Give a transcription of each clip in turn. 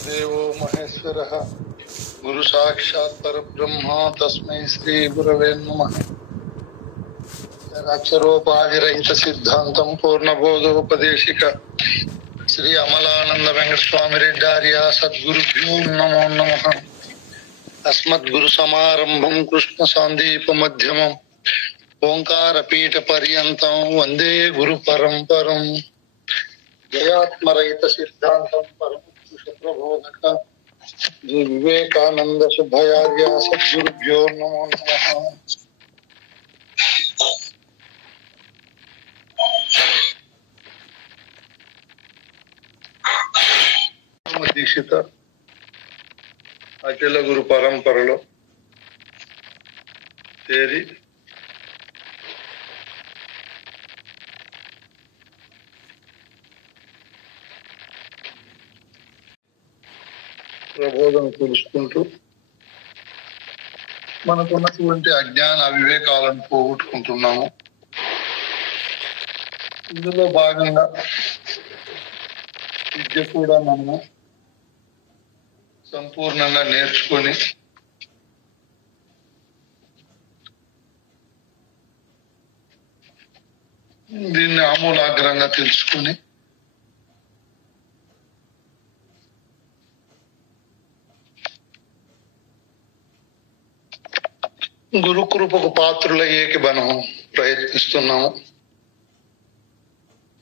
गुरुदेवो महेश्वरः गुरु साक्षात् परब्रह्म तस्मै श्री गुरवे नमः। अक्षरोपाधिरहित सिद्धांतं पूर्णबोधोपदेशिक श्री अमलानंद वेंकट स्वामी रेड्डार्य सद्गुरुभ्यो नमो नमः। अस्मद्गुरु समारंभं कृष्ण सांदीप मध्यमं ओंकार पीठ पर्यन्तं वंदे गुरु परंपरं। जयात्मरहित सिद्धांतं परमपुरुष प्रबोधक श्री विवेकानंद शुभयार्य सद्गुरुभ्यो नमो नमः। దీక్షిత అఖిల గురు పరంపరలో చేరి ప్రబోధన తెలుసుకుంటూ మనకున్నటువంటి అజ్ఞాన అవివేకాలను పోగొట్టుకుంటున్నాము. ఇందులో భాగంగా విద్య కూడా మనము సంపూర్ణంగా నేర్చుకొని దీన్ని ఆమూలాగ్రంగా తెలుసుకుని గురు కృపకు పాత్రులయ్యేకి మనం ప్రయత్నిస్తున్నాము.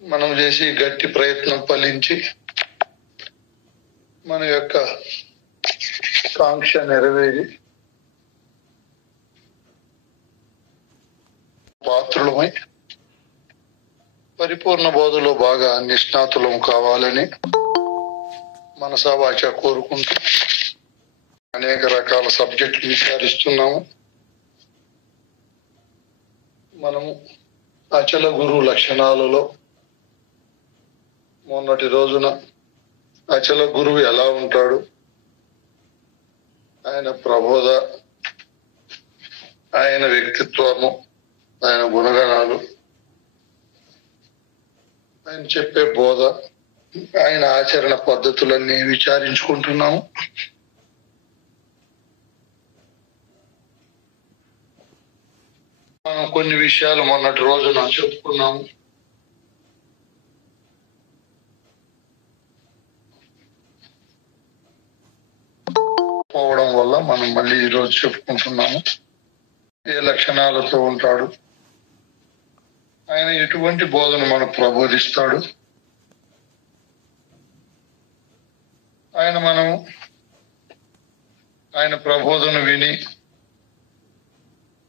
మనం చేసి గట్టి ప్రయత్నం ఫలించి మన యొక్క కాంక్ష నెరవేరి పాత్రులమై పరిపూర్ణ బోధలో బాగా నిష్ణాతులం కావాలని మనసా వాచ కోరుకుంటూ అనేక రకాల సబ్జెక్టులు విచారిస్తున్నాము. మనము అచల గురువు లక్షణాలలో మొన్నటి రోజున అచల గురువు ఎలా ఉంటాడు, ఆయన ప్రబోధ, ఆయన వ్యక్తిత్వము, ఆయన గుణగణాలు, ఆయన చెప్పే బోధ, ఆయన ఆచరణ పద్ధతులన్నీ విచారించుకుంటున్నాము. మనం కొన్ని విషయాలు మొన్నటి రోజున చెప్పుకున్నాము. పోవడం వల్ల మనం మళ్ళీ ఈరోజు చెప్పుకుంటున్నాము. ఏ లక్షణాలతో ఉంటాడు, ఆయన ఎటువంటి బోధన మనకు ప్రబోధిస్తాడు, ఆయన ప్రబోధన విని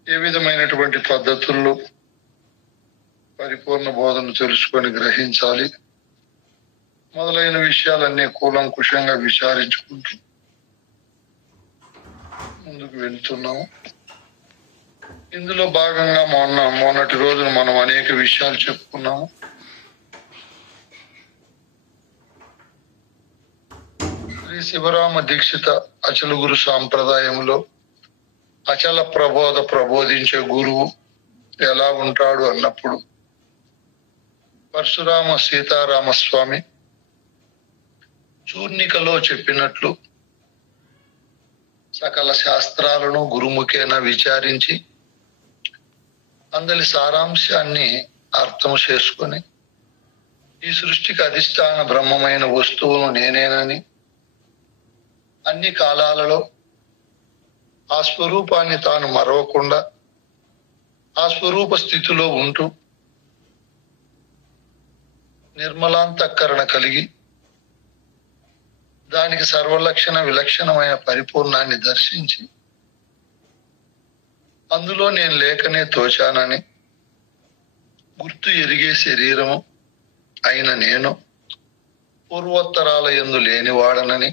ఏ విధమైనటువంటి పద్ధతుల్లో పరిపూర్ణ బోధన తెలుసుకొని గ్రహించాలి మొదలైన విషయాలన్నీ కూలంకుషంగా విచారించుకుంటూ ముందుకు వెళ్తున్నాము. ఇందులో భాగంగా మొన్నటి రోజున మనం అనేక విషయాలు చెప్పుకున్నాము. శ్రీ శివరామ దీక్షిత అచల గురు సాంప్రదాయంలో అచల ప్రబోధించే గురువు ఎలా ఉంటాడు అన్నప్పుడు పరశురామ సీతారామస్వామి చూర్ణికలో చెప్పినట్లు సకల శాస్త్రాలను గురుముఖేన విచారించి అందరి సారాంశాన్ని అర్థం చేసుకొని ఈ సృష్టికి అధిష్టాన బ్రహ్మమైన వస్తువును నేనేనని, అన్ని కాలాలలో ఆ స్వరూపాన్ని తాను మరవకుండా ఆ స్వరూప స్థితిలో ఉంటూ నిర్మలాంతఃకరణ కలిగి దానికి సర్వలక్షణ విలక్షణమైన పరిపూర్ణాన్ని దర్శించి అందులో నేను లేకనే తోచానని, గుర్తు ఎరిగే శరీరము అయిన నేను పూర్వోత్తరాల యందు లేనివాడనని,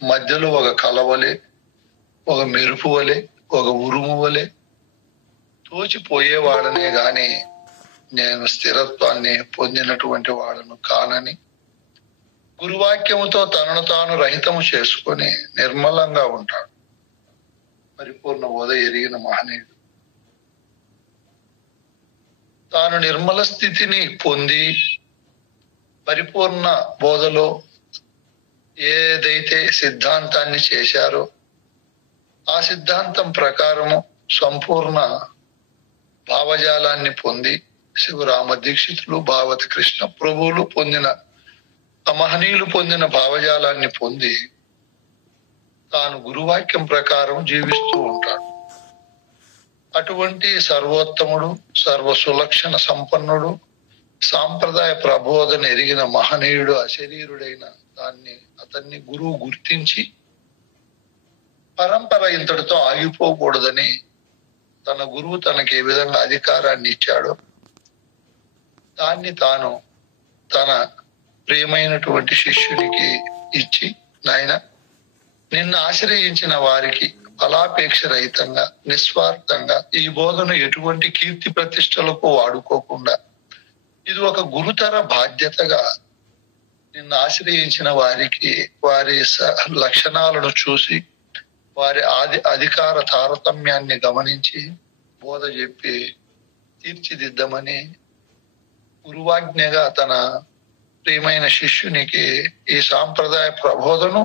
మధ్యలో ఒక కలవలే, ఒక మెరుపు వలె, ఒక ఉరుము వలె తోచిపోయేవాడనే గాని నేను స్థిరత్వాన్ని పొందినటువంటి వాడను కానని, గురువాక్యముతో తనను తాను రహితము చేసుకొని నిర్మలంగా ఉంటాడు పరిపూర్ణ బోధ ఎరిగిన మహనీయుడు. తాను నిర్మల స్థితిని పొంది పరిపూర్ణ బోధలో ఏదైతే సిద్ధాంతాన్ని చేశారో ఆ సిద్ధాంతం ప్రకారము సంపూర్ణ భావజాలాన్ని పొంది శివరామ దీక్షితులు, భావతి కృష్ణ ప్రభువులు పొందిన, మహనీయులు పొందిన భావజాలాన్ని పొంది తాను గురువాక్యం ప్రకారం జీవిస్తూ ఉంటాడు. అటువంటి సర్వోత్తముడు, సర్వసులక్షణ సంపన్నుడు, సాంప్రదాయ ప్రబోధన ఎరిగిన మహనీయుడు, అశరీరుడైన అతన్ని గురువు గుర్తించి పరంపర ఇంతటితో ఆగిపోకూడదని తన గురువు తనకి ఏ విధంగా అధికారాన్ని ఇచ్చాడో దాన్ని తాను తన ప్రియమైనటువంటి శిష్యునికి ఇచ్చి, నాయన నిన్ను ఆశ్రయించిన వారికి ఫలాపేక్ష రహితంగా, నిస్వార్థంగా ఈ బోధన ఎటువంటి కీర్తి ప్రతిష్టలకు వాడుకోకుండా ఇది ఒక గురుతర బాధ్యతగా నిన్ను ఆశ్రయించిన వారికి వారి లక్షణాలను చూసి వారి అధికార తారతమ్యాన్ని గమనించి బోధ చెప్పి తీర్చిదిద్దమని గురువాజ్ఞగా తన ప్రియమైన శిష్యునికి ఈ సాంప్రదాయ ప్రబోధను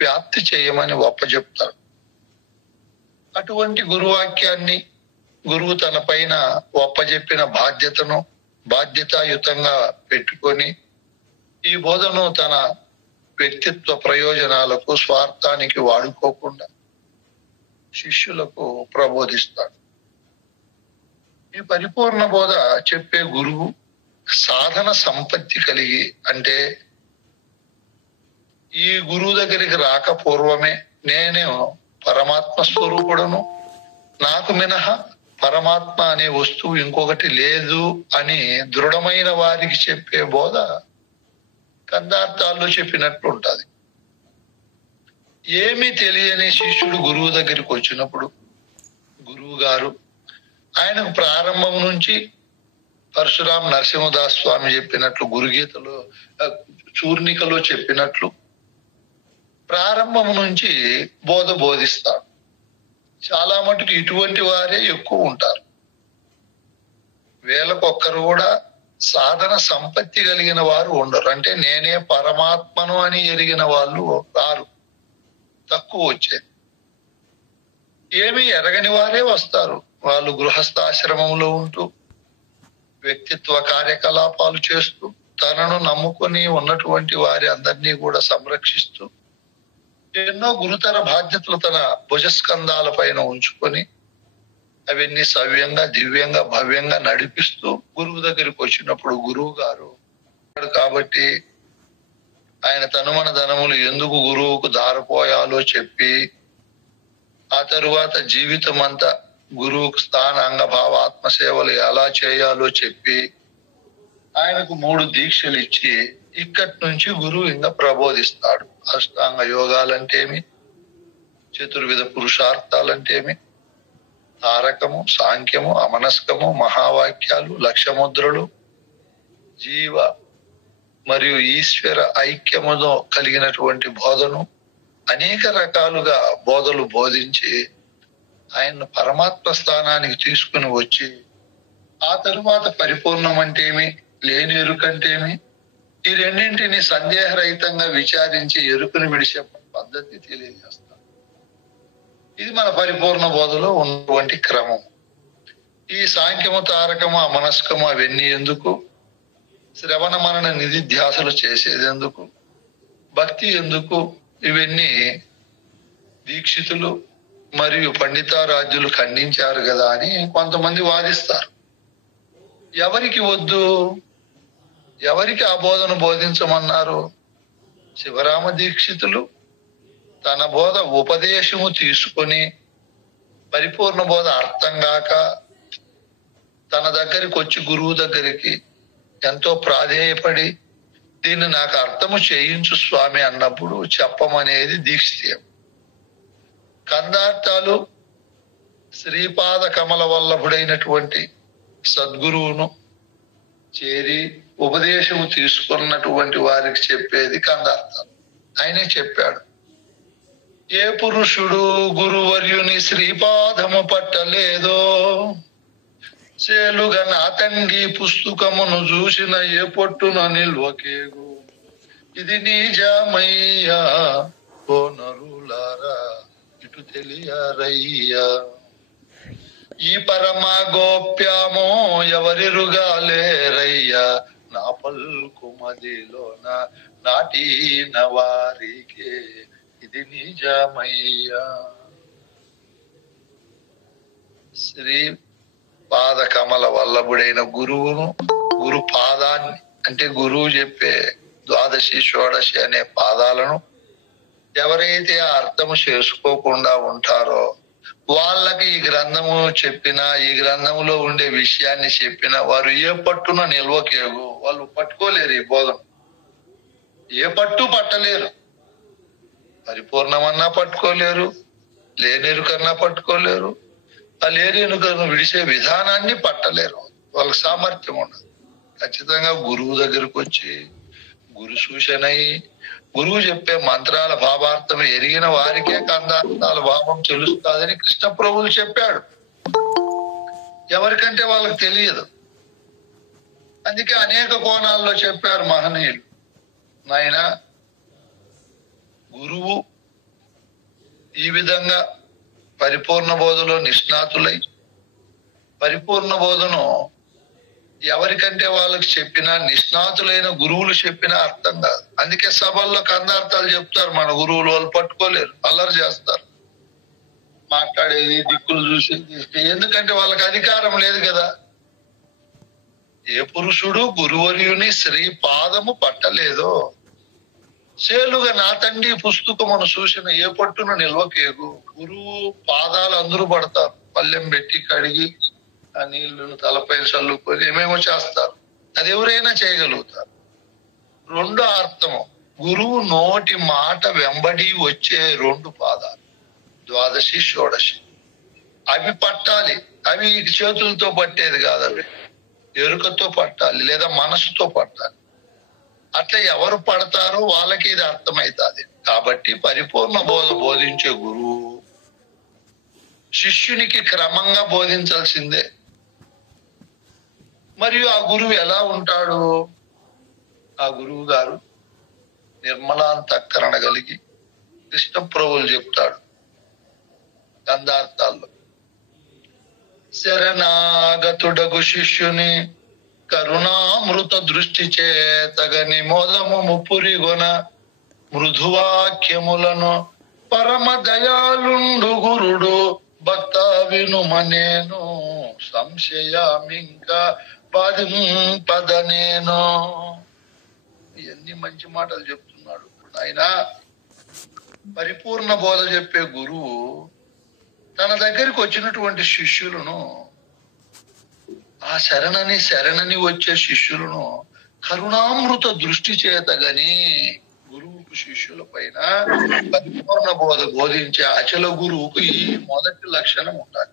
వ్యాప్తి చేయమని ఒప్పజెప్తాడు. అటువంటి గురువాక్యాన్ని గురువు తన పైన ఒప్పజెప్పిన బాధ్యతను బాధ్యతాయుతంగా పెట్టుకొని ఈ బోధను తన వ్యక్తిత్వ ప్రయోజనాలకు, స్వార్థానికి వాడుకోకుండా శిష్యులకు ప్రబోధిస్తాడు. ఈ పరిపూర్ణ బోధ చెప్పే గురువు సాధన సంపత్తి కలిగి, అంటే ఈ గురువు దగ్గరికి రాక పూర్వమే నేను పరమాత్మ స్వరూపుడును, నాకు మినహా పరమాత్మ అనే వస్తువు ఇంకొకటి లేదు అని దృఢమైన వారికి చెప్పే బోధ కందార్థాల్లో చెప్పినట్లు ఉంటది. ఏమీ తెలియని శిష్యుడు గురువు దగ్గరికి వచ్చినప్పుడు గురువు గారు ఆయనకు ప్రారంభం నుంచి పరశురాం నరసింహదాస్ స్వామి చెప్పినట్లు, గురుగీతలో చూర్ణికలో చెప్పినట్లు ప్రారంభం నుంచి బోధ బోధిస్తాడు. చాలా మటుకు ఇటువంటి వారే ఎక్కువ ఉంటారు. వేలకొక్కరు కూడా సాధన సంపత్తి కలిగిన వారు ఉండరు. అంటే నేనే పరమాత్మను అని ఎరిగిన వాళ్ళు రారు, తక్కువ వచ్చేది. ఏమీ ఎరగని వారే వస్తారు. వాళ్ళు గృహస్థాశ్రమంలో ఉంటూ వ్యక్తిత్వ కార్యకలాపాలు చేస్తూ తనను నమ్ముకొని ఉన్నటువంటి వారి అందరినీ కూడా సంరక్షిస్తూ ఎన్నో గురుతర బాధ్యతలు తన భుజస్కంధాల పైన ఉంచుకొని అవన్నీ సవ్యంగా, దివ్యంగా, భవ్యంగా నడిపిస్తూ గురువు దగ్గరికి వచ్చినప్పుడు గురువు గారు కాబట్టి ఆయన తనుమన ధనములు ఎందుకు గురువుకు దారిపోయాలో చెప్పి ఆ తరువాత జీవితం అంతా గురువుకు స్థాన అంగభావ ఆత్మసేవలు ఎలా చేయాలో చెప్పి ఆయనకు 3 దీక్షలు ఇచ్చి ఇక్కడి నుంచి గురువు ఇంకా ప్రబోధిస్తాడు. అష్టాంగ యోగాలంటేమి, చతుర్విధ పురుషార్థాలంటేమి, తారకము, సాంఖ్యము, అమనస్కము, మహావాక్యాలు, లక్ష్యముద్రలు, జీవ మరియు ఈశ్వర ఐక్యముతో కలిగినటువంటి బోధను అనేక రకాలుగా బోధలు బోధించి ఆయన్ను పరమాత్మ స్థానానికి తీసుకుని వచ్చి ఆ తరువాత పరిపూర్ణం అంటేమి, లేని ఎరుకంటేమి, ఈ రెండింటిని సందేహరహితంగా విచారించి ఎరుకుని విడిచే పద్ధతి తెలియజేస్తాం. ఇది మన పరిపూర్ణ బోధలో ఉన్నటువంటి క్రమం. ఈ సాంఖ్యము, తారకము, అమనస్కము అవన్నీ ఎందుకు, శ్రవణ మనన నిధిధ్యాసలు చేసేది ఎందుకు, భక్తి ఎందుకు, ఇవన్నీ దీక్షితులు మరియు పండితారాజ్యులు ఖండించారు కదా అని కొంతమంది వాదిస్తారు. ఎవరికి వద్దు, ఎవరికి ఆ బోధను బోధించమన్నారు? శివరామ దీక్షితులు తన బోధ ఉపదేశము తీసుకొని పరిపూర్ణ బోధ అర్థం కాక తన దగ్గరికి వచ్చి గురువు దగ్గరికి ఎంతో ప్రాధేయపడి దీన్ని నాకు అర్థము చేయించు స్వామి అన్నప్పుడు చెప్పమనేది దీక్షితం. కందార్థాలు శ్రీపాద కమల వల్లభుడైనటువంటి సద్గురువును చేరి ఉపదేశము తీసుకున్నటువంటి వారికి చెప్పేది కందార్థాలు. ఆయనే చెప్పాడు, ఏ పురుషుడు గురువర్యుని శ్రీపాదము పట్టలేదో చేలుగా నా తంగి పుస్తకమును చూసిన ఏ పొట్టున నిల్వకేగు ఇది నిజమయ్యా ఓ నరులారా ఇటు తెలియరయ్యా. ఈ పరమ గోప్యమో ఎవరిరుగాలేరయ్యా, నా పల్కుమదిలోన నాటిన వారికే ఇది నిజమయ్యా. శ్రీ పాద కమల వల్లభుడైన గురువును, గురు పాదాన్ని అంటే గురువు చెప్పే ద్వాదశి షోడశి అనే పాదాలను ఎవరైతే అర్థము చేసుకోకుండా ఉంటారో వాళ్ళకి ఈ గ్రంథము చెప్పినా, ఈ గ్రంథములో ఉండే విషయాన్ని చెప్పినా వారు ఏ పట్టున నిల్వకేగు, వాళ్ళు పట్టుకోలేరు. ఈ బోధం ఏ పట్టు పట్టలేరు. పరిపూర్ణమన్నా పట్టుకోలేరు, లేనెరుకన్నా పట్టుకోలేరు, ఆ లేనెరుకను విడిచే విధానాన్ని పట్టలేరు. వాళ్ళకి సామర్థ్యం ఉండదు. ఖచ్చితంగా గురువు దగ్గరకు వచ్చి గురు సూచనై గురువు చెప్పే మంత్రాల భావార్థం ఎరిగిన వారికే కందార్థాల భావం తెలుస్తుందని కృష్ణ ప్రభువులు చెప్పాడు. ఎవరికంటే వాళ్ళకి తెలియదు. అందుకే అనేక కోణాల్లో చెప్పారు మహనీయులు. నాయన గురువు ఈ విధంగా పరిపూర్ణ బోధలో నిష్ణాతులై పరిపూర్ణ బోధను ఎవరికంటే వాళ్ళకి చెప్పినా, నిష్ణాతులైన గురువులు చెప్పినా అర్థం కాదు. అందుకే సభల్లో కందార్థాలు చెప్తారు మన గురువులు. వాళ్ళు పట్టుకోలేరు, అల్లరి చేస్తారు, మాట్లాడేది దిక్కులు చూసేది. ఎందుకంటే వాళ్ళకి అధికారం లేదు కదా. ఏ పురుషుడు గురువర్యుని శ్రీ పాదము పట్టలేదో సేలుగా నా తండ్రి పుస్తకమును చూసిన ఏ పట్టును నిల్వకేగు. గురువు పాదాలు అందరూ పడతారు, పల్లెం పెట్టి కడిగి ఆ నీళ్లను తలపై చల్లుకొని ఏమేమో చేస్తారు. అది ఎవరైనా చేయగలుగుతారు. రెండో అర్థము, గురువు నోటి మాట వెంబడి వచ్చే రెండు పాదాలు ద్వాదశి షోడశి అవి పట్టాలి. అవి చేతులతో పట్టేది కాదు, అవి ఎరుకతో పట్టాలి లేదా మనసుతో పట్టాలి. అట్లా ఎవరు పడతారో వాళ్ళకి ఇది అర్థమవుతుంది. కాబట్టి పరిపూర్ణ బోధ బోధించే గురువు శిష్యునికి క్రమంగా బోధించాల్సిందే. మరియు ఆ గురువు ఎలా ఉంటాడు? ఆ గురువు గారు నిర్మలాంతఃకరణ కలిగి కృష్ణ ప్రభువులు చెప్తాడు గంధార్థాల్లో. శరణాగతుడగు శిష్యుని కరుణామృత దృష్టి చేతగని మోదము ముపురిగొన మృదువాక్యములను పరమ దయాలుండు గురుడు భక్త వినుమనేను సంశయమింక బాధింపదనేను. ఎన్ని మంచి మాటలు చెప్తున్నాడు ఆయన. పరిపూర్ణ బోధ చెప్పే గురువు తన దగ్గరికి వచ్చినటువంటి శిష్యులను, ఆ శరణని వచ్చే శిష్యులను కరుణామృత దృష్టి చేత గని గురువుకు శిష్యుల పైన పరిపూర్ణ బోధ బోధించే అచల గురువుకు ఈ మొదటి లక్షణం ఉండాలి.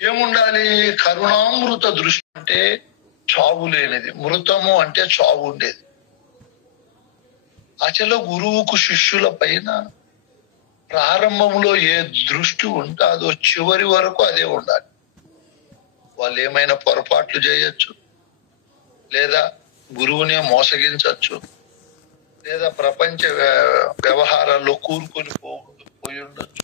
ఏముండాలి? కరుణామృత దృష్టి అంటే చావు లేనిది, మృతము అంటే చావు ఉండేది. అచల గురువుకు శిష్యుల పైన ప్రారంభంలో ఏ దృష్టి ఉంటుందో చివరి వరకు అదే ఉండాలి. వాళ్ళు ఏమైనా పొరపాట్లు చేయొచ్చు, లేదా గురువునే మోసగించవచ్చు, లేదా ప్రపంచ వ్యవహారాల్లో కూరుకొని పోయి ఉండొచ్చు.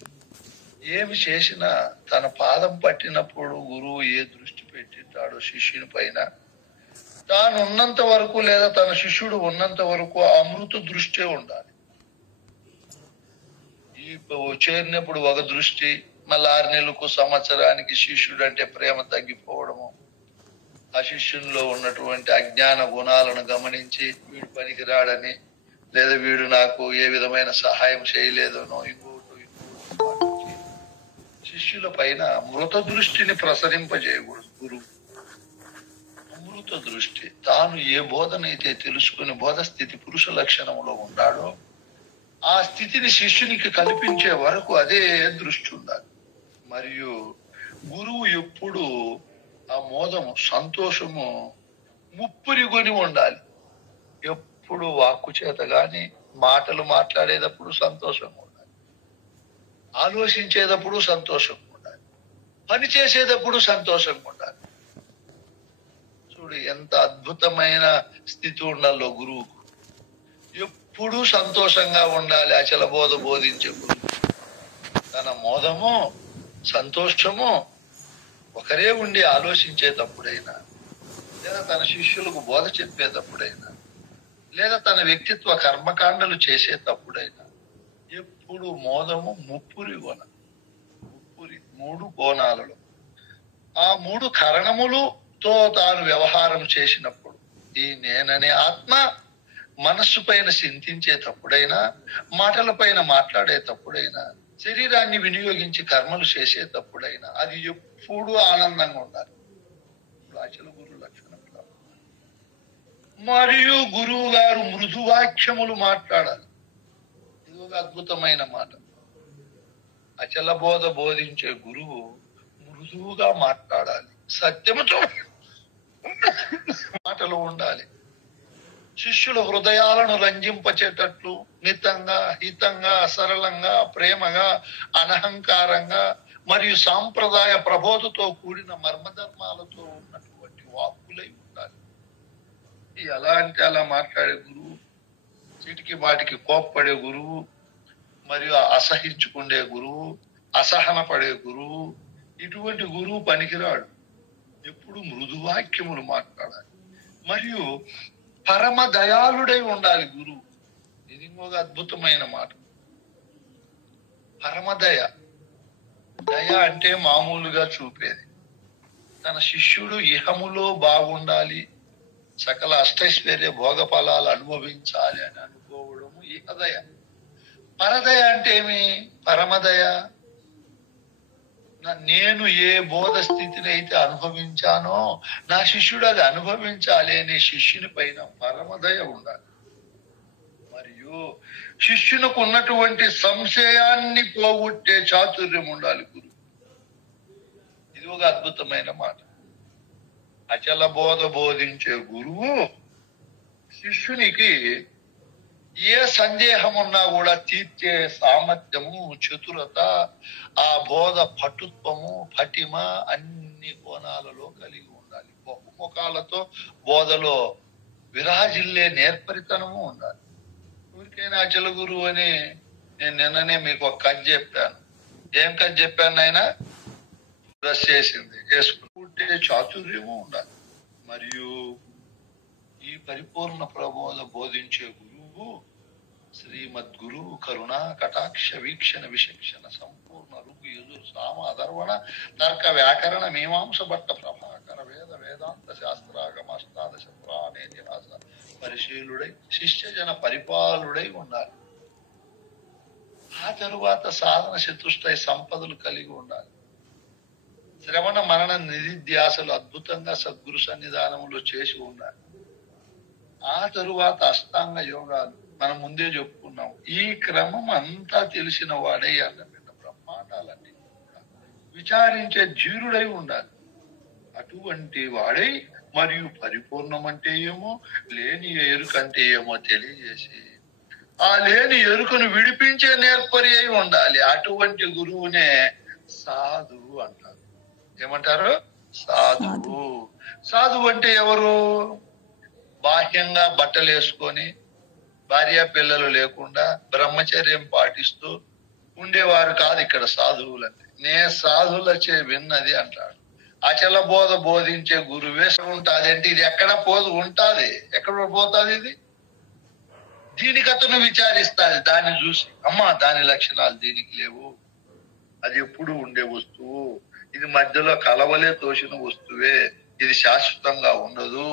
ఏమి చేసినా తన పాదం పట్టినప్పుడు గురువు ఏ దృష్టి పెట్టింటాడో శిష్యుని పైన, తాను ఉన్నంత వరకు లేదా తన శిష్యుడు ఉన్నంత వరకు అమృత దృష్టే ఉండాలి. ఈ చేరినప్పుడు ఒక దృష్టి, మళ్ళీ 6 నెలలకు సంవత్సరానికి శిష్యుడు అంటే ప్రేమ తగ్గిపోవడము, ఆ శిష్యునిలో ఉన్నటువంటి అజ్ఞాన గుణాలను గమనించి వీడు పనికి రాడని, లేదా వీడు నాకు ఏ విధమైన సహాయం చేయలేదనో ఇంకోటి శిష్యుల పైన మృత దృష్టిని ప్రసరింపజేయకూడదు. గురువు అమృత దృష్టి, తాను ఏ బోధనైతే తెలుసుకుని బోధ స్థితి పురుష లక్షణంలో ఉన్నాడో ఆ స్థితిని శిష్యునికి కల్పించే వరకు అదే దృష్టి ఉండాలి. మరియు గురువు ఎప్పుడు ఆ మోదము, సంతోషము ముప్పురిగొని ఉండాలి. ఎప్పుడు వాక్కు చేత గాని మాటలు మాట్లాడేటప్పుడు సంతోషంగా ఉండాలి, ఆలోచించేటప్పుడు సంతోషంగా ఉండాలి, పని చేసేటప్పుడు సంతోషంగా ఉండాలి. చూడు ఎంత అద్భుతమైన స్థితి ఉండాలో గురువుకు. ఎప్పుడూ సంతోషంగా ఉండాలి అచల బోధ బోధించే గురువు. తన మోదము సంతోషము ఒకరే ఉండి ఆలోచించేటప్పుడైనా, లేదా తన శిష్యులకు బోధ చెప్పేటప్పుడైనా, లేదా తన వ్యక్తిత్వ కర్మకాండలు చేసేటప్పుడైనా ఎప్పుడు మోదము ముప్పురి గోన, ముప్పురి 3 కోణాలలో ఆ 3 కరణములతో తాను వ్యవహారం చేసినప్పుడు, ఈ నేననే ఆత్మ మనస్సు పైన చింతించేటప్పుడైనా, మాటల పైన మాట్లాడేటప్పుడైనా, శరీరాన్ని వినియోగించి కర్మలు చేసేటప్పుడైనా అది ఎప్పుడూ ఆనందంగా ఉండాలి. అచల గురు లక్షణం. మరియు గురువు గారు మృదువాక్యములు మాట్లాడాలి. ఇది ఒక అద్భుతమైన మాట. అచల బోధ బోధించే గురువు మృదువుగా మాట్లాడాలి, సత్యముతో మాటలు ఉండాలి. శిష్యుల హృదయాలను రంజింపచేటట్లు మితంగా, హితంగా, సరళంగా, ప్రేమగా, అనహంకారంగా మరియు సాంప్రదాయ ప్రబోధతో కూడిన మర్మధర్మాలతో ఉన్నటువంటి వాక్కులై ఉండాలి. ఎలా అంటే అలా మాట్లాడే గురువు, చీటికి వాటికి కోప్పడే గురువు, మరియు అసహించుకునే గురువు, అసహన పడే గురువు, ఇటువంటి గురువు పనికిరాడు. ఎప్పుడు మృదువాక్యములు మాట్లాడాలి. మరియు పరమ దయాళుడై ఉండాలి గురువు. ఇది ఇంకొక అద్భుతమైన మాట. పరమదయ. దయ అంటే మామూలుగా చూపేది. తన శిష్యుడు ఇహములో బాగుండాలి, సకల అష్టైశ్వర్య భోగ ఫలాలు అనుభవించాలి అని అనుకోవడము ఇహదయ. పరదయ అంటే ఏమి? పరమదయ. నేను ఏ బోధ స్థితిని అయితే అనుభవించానో నా శిష్యుడు అది అనుభవించాలి అనే శిష్యుని పైన పరమదయ ఉండాలి. మరియు శిష్యునికి ఉన్నటువంటి సంశయాన్ని పోగొట్టే చాతుర్యం ఉండాలి గురువు. ఇది ఒక అద్భుతమైన మాట. అచల బోధ బోధించే గురువు శిష్యునికి ఏ సందేహం ఉన్నా కూడా తీర్చే సామర్థ్యము, చతురత, ఆ బోధ పటుత్వము, పటిమ అన్ని కోణాలలో కలిగి ఉండాలి. బహుముఖాలతో బోధలో విరాజిల్లే నేర్పరితనము ఉండాలి. ఊరికైనా అచల గురువు అని నేను నిన్ననే మీకు ఒక కథ చెప్పాను. ఏం కథ చెప్పాను? ఆయన డ్రెస్ చేసింది వేసుకుంటే చాతుర్యము ఉండాలి. మరియు ఈ పరిపూర్ణ ప్రబోధ బోధించే గురువు శ్రీమద్గురు కరుణ కటాక్ష వీక్షణ విశిక్షణ సంపూర్ణ ఋగు యజుర్ సామ అధర్వణ తర్క వ్యాకరణ మీమాంస భట్ట ప్రభాకర వేద వేదాంత శాస్త్రాగమ అష్టాదశ పురాణ ఇతిహాస పరిశీలుడై శిష్యజన పరిపాలుడై ఉండాలి. ఆ తరువాత సాధన చతుష్టయ సంపదలు కలిగి ఉండాలి. శ్రవణ మరణ నిధిధ్యాసలు అద్భుతంగా సద్గురు సన్నిధానంలో చేసి ఉండాలి. ఆ తరువాత అష్టాంగ యోగాలు మనం ముందే చెప్పుకున్నాం. ఈ క్రమం అంతా తెలిసిన వాడై అన్నమాట. బ్రహ్మాండాలన్నీ కూడా విచారించే ధీరుడై ఉండాలి. అటువంటి వాడై మరియు పరిపూర్ణం అంటే ఏమో, లేని ఎరుక అంటే ఏమో తెలియజేసి ఆ లేని ఎరుకను విడిపించే నేర్పరి అయి ఉండాలి. అటువంటి గురువునే సాధువు అంటారు. ఏమంటారు? సాధువు. సాధువు అంటే ఎవరు? బాహ్యంగా బట్టలు వేసుకొని భార్య పిల్లలు లేకుండా బ్రహ్మచర్యం పాటిస్తూ ఉండేవారు కాదు ఇక్కడ సాధువులంటే. నే సాధువులచే విన్నది అంటాడు. అచల బోధ బోధించే గురువే ఉంటాది అంటే ఇది ఎక్కడ పోదు ఉంటాది. ఎక్కడ పోతుంది ఇది? దీనికి అతను విచారిస్తాది. దాన్ని చూసి అమ్మా దాని లక్షణాలు దీనికి లేవు, అది ఎప్పుడు ఉండే వస్తువు, ఇది మధ్యలో కలవలే తోసిన వస్తువే, ఇది శాశ్వతంగా ఉండదు,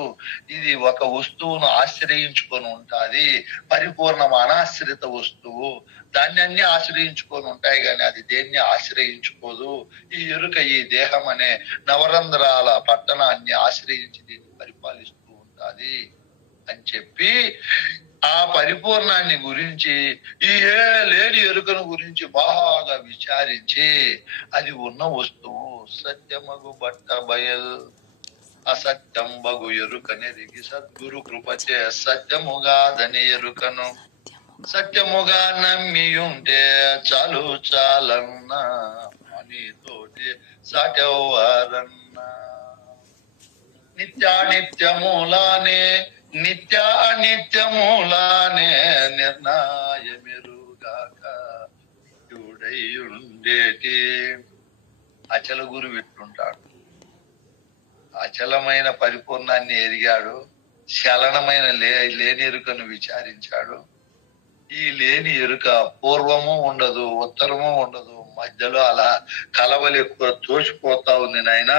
ఇది ఒక వస్తువును ఆశ్రయించుకొని ఉంటాది, పరిపూర్ణం అనాశ్రిత వస్తువు, దాన్ని అన్ని ఆశ్రయించుకొని ఉంటాయి కానీ అది దేన్ని ఆశ్రయించుకోదు. ఈ ఎరుక ఈ దేహం అనే నవరంధ్రాల పట్టణాన్ని ఆశ్రయించి దీన్ని పరిపాలిస్తూ ఉంటాది అని చెప్పి ఆ పరిపూర్ణాన్ని గురించి, ఈ లేని ఎరుకను గురించి బాగా విచారించి అది ఉన్న వస్తువు సత్యమగు బట్ట బయల్ అసత్యం బగు ఎరుకనెరిగి సద్గురు కృపచే సత్యముగాదని ఎరుకను సత్యముగా నమ్మి ఉంటే చాలు చాలన్నా నీతోటి సాటెవ్వారన్నా నిత్యానిత్యములానే నిత్యానిత్యములానే నిర్ణయమెరుగాక యుడై ఉండేటి అచల గురు విట్టుంటాడు. అచలమైన పరిపూర్ణాన్ని ఎరిగాడు. చలనమైన లేని ఎరుకను విచారించాడు. ఈ లేని ఎరుక పూర్వము ఉండదు, ఉత్తరము ఉండదు, మధ్యలో అలా కలవలు ఎక్కువ తోచిపోతా ఉంది నాయన.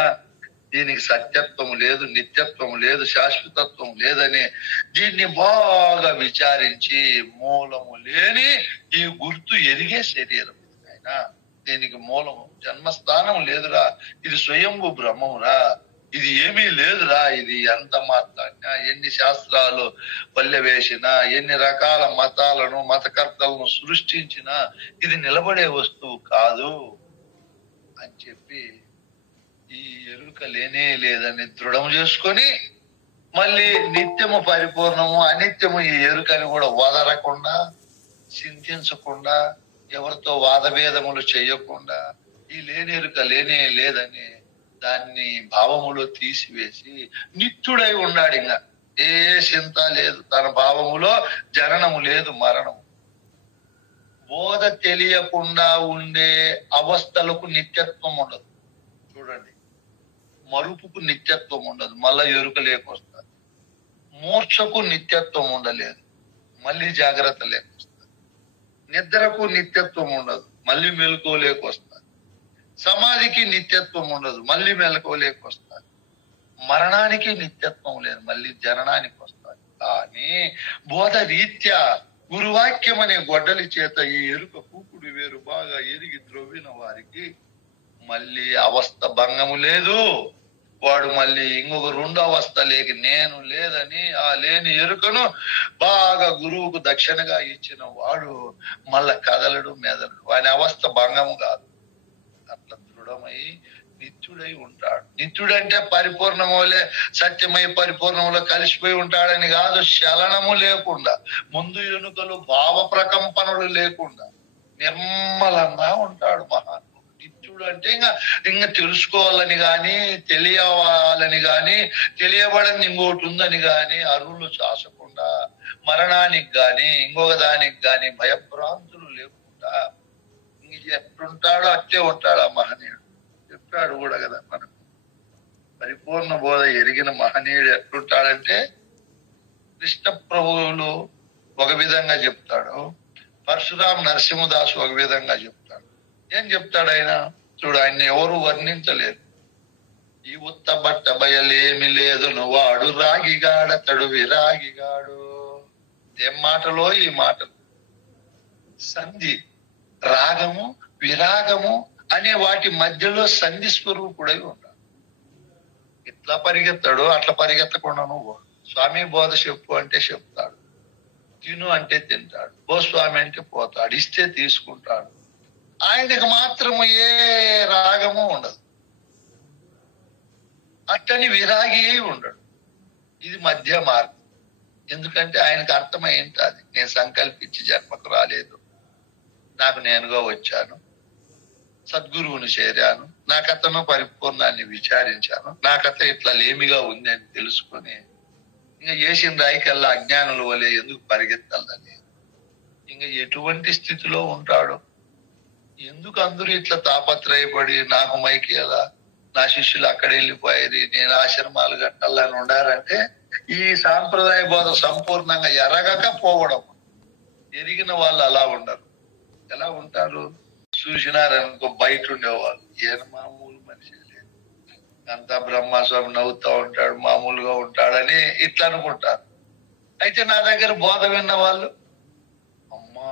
దీనికి సత్యత్వం లేదు, నిత్యత్వం లేదు, శాశ్వతత్వం లేదని దీన్ని బాగా విచారించి మూలము లేని ఈ గుర్తు ఎరిగే శరీరం ఆయన. దీనికి మూలము జన్మస్థానం లేదురా, ఇది స్వయంభు బ్రహ్మమురా, ఇది ఏమీ లేదురా, ఇది ఎంత మాత్రాన్ని ఎన్ని శాస్త్రాలు పల్లెవేసినా, ఎన్ని రకాల మతాలను మతకర్తలను సృష్టించినా ఇది నిలబడే వస్తువు కాదు అని చెప్పి ఈ ఎరుక లేనే లేదని దృఢం చేసుకొని మళ్ళీ నిత్యము పరిపూర్ణము అనిత్యము ఈ ఎరుకని కూడా వదలకుండా, చింతించకుండా, ఎవరితో వాదభేదములు చేయకుండా ఈ లేని ఎరుక లేనే లేదని దాన్ని భావములో తీసివేసి నిత్యుడై ఉన్నాడు. ఇంకా ఏ చింత లేదు, తన భావములో జననము లేదు, మరణము. బోధ తెలియకుండా ఉండే అవస్థలకు నిత్యత్వం ఉండదు. చూడండి, మరుపుకు నిత్యత్వం ఉండదు, మళ్ళా ఎరుక లేకొస్తుంది. మూర్ఛకు నిత్యత్వం ఉండలేదు, మళ్ళీ జాగ్రత్త లేకొస్తుంది. నిద్రకు నిత్యత్వం ఉండదు, మళ్ళీ మెలుకోలేకొస్తుంది. సమాధికి నిత్యత్వం ఉండదు, మళ్ళీ మెలకువలేకొస్తుంది. మరణానికి నిత్యత్వం లేదు, మళ్ళీ జననానికి వస్తుంది. కానీ బోధ రీత్యా గురువాక్యం అనే గొడ్డలి చేత ఈ ఎరుక కూకుడు వేరు బాగా ఎరిగి ద్రవ్విన వారికి మళ్ళీ అవస్థ భంగము లేదు. వాడు మళ్ళీ ఇంకొక రెండో అవస్థ లేక నేను లేదని ఆ లేని ఎరుకను బాగా గురువుకు దక్షిణగా ఇచ్చిన వాడు మళ్ళా కదలడు, మెదలడు. వాని అవస్థ భంగము కాదు. అట్లా దృఢమై నిత్యుడై ఉంటాడు. నిత్యుడంటే పరిపూర్ణములే సత్యమై పరిపూర్ణములో కలిసిపోయి ఉంటాడని కాదు. శలనము లేకుండా, ముందు ఎనుకలు భావ ప్రకంపనలు లేకుండా నిర్మలంగా ఉంటాడు మహాత్ముడు. నిత్యుడు అంటే ఇంకా తెలుసుకోవాలని గాని, తెలియవాలని గాని, తెలియబడని ఇంకోటి ఉందని గాని అరువులు చాసకుండా, మరణానికి గాని ఇంకొక దానికి గాని భయభ్రాంతులు లేకుండా ఎట్లుంటాడో అట్లే ఉంటాడు ఆ మహనీయుడు. చెప్పాడు కూడా కదా మనకు, పరిపూర్ణ బోధ ఎరిగిన మహనీయుడు ఎట్లుంటాడంటే కృష్ణ ప్రభువులు ఒక విధంగా చెప్తాడు, పరశురాం నరసింహదాసు ఒక విధంగా చెప్తాడు. ఏం చెప్తాడు ఆయన? చూడు, ఆయన్ని ఎవరు వర్ణించలేరు. ఈ ఉత్త బట్ట బయలేమి లేదును వాడు రాగిగాడతడు విరాగిగాడు. ఏం మాటలో ఈ మాటలు! సంధి, రాగము, విరాగము అనే వాటి మధ్యలో సంధి స్వరూపుడై ఉంటాడు. ఇట్లా పరిగెత్తాడు, అట్లా పరిగెత్తకుండా నువ్వు స్వామి బోధ చెప్పు అంటే చెప్తాడు, తిను అంటే తింటాడు, ఓ స్వామి అంటే పోతాడు, ఇస్తే తీసుకుంటాడు. ఆయనకు మాత్రము ఏ రాగము ఉండదు, అట్టని విరాగి ఉండడు. ఇది మధ్య మార్గం. ఎందుకంటే ఆయనకు అర్థమైంది, అది నేను సంకల్పించి జన్మకు రాలేదు, నాకు నేనుగా వచ్చాను, సద్గురువుని చేరాను, నా కథను పరిపూర్ణాన్ని విచారించాను, నా కథ ఇట్లా లేమిగా ఉంది అని తెలుసుకొని ఇంకా చేసిన రాయికల్లా అజ్ఞానుల వలె ఎందుకు పరిగెత్తాలని, ఇంకా ఎటువంటి స్థితిలో ఉంటాడు, ఎందుకు అందరూ ఇట్లా తాపత్రయపడి నాకు మైకి ఎలా, నా శిష్యులు అక్కడ వెళ్ళిపోయారు, నేను ఆశ్రమాలు కట్టాలని ఉండారంటే ఈ సాంప్రదాయ బోధ సంపూర్ణంగా ఎరగకపోవడం. ఎరిగిన వాళ్ళు అలా ఉండరు. ఎలా ఉంటారు? చూసినారనుకో బయట ఉండేవాళ్ళు, ఏం మామూలు మనిషి లేదు, అంతా బ్రహ్మస్వామి నవ్వుతా ఉంటాడు, మామూలుగా ఉంటాడని ఇట్లా అనుకుంటారు. అయితే నా దగ్గర బోధ విన్న వాళ్ళు, అమ్మా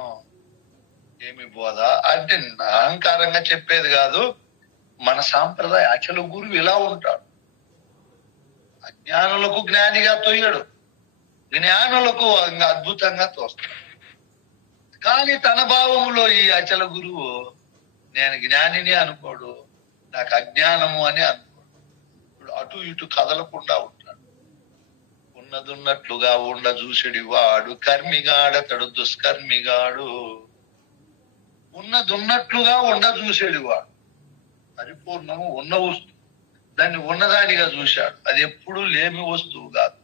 ఏమి బోధ అంటే అహంకారంగా చెప్పేది కాదు, మన సాంప్రదాయ అచల గురువు ఇలా ఉంటాడు. అజ్ఞానులకు జ్ఞానిగా తోయడు, జ్ఞానులకు అద్భుతంగా తోస్తాడు. కానీ తన భావములో ఈ అచల గురువు నేను జ్ఞానిని అనుకోడు, నాకు అజ్ఞానము అని అనుకోడు. ఇప్పుడు అటు ఇటు కదలకుండా ఉంటాడు. ఉన్నదున్నట్లుగా ఉండ చూసిడి వాడు కర్మిగాడతడు దుష్కర్మిగాడు. ఉన్నదున్నట్లుగా ఉండ చూసేడు వాడు. పరిపూర్ణము ఉన్న వస్తువు, దాన్ని ఉన్నదానిగా చూశాడు. అది ఎప్పుడు లేమి వస్తువు కాదు.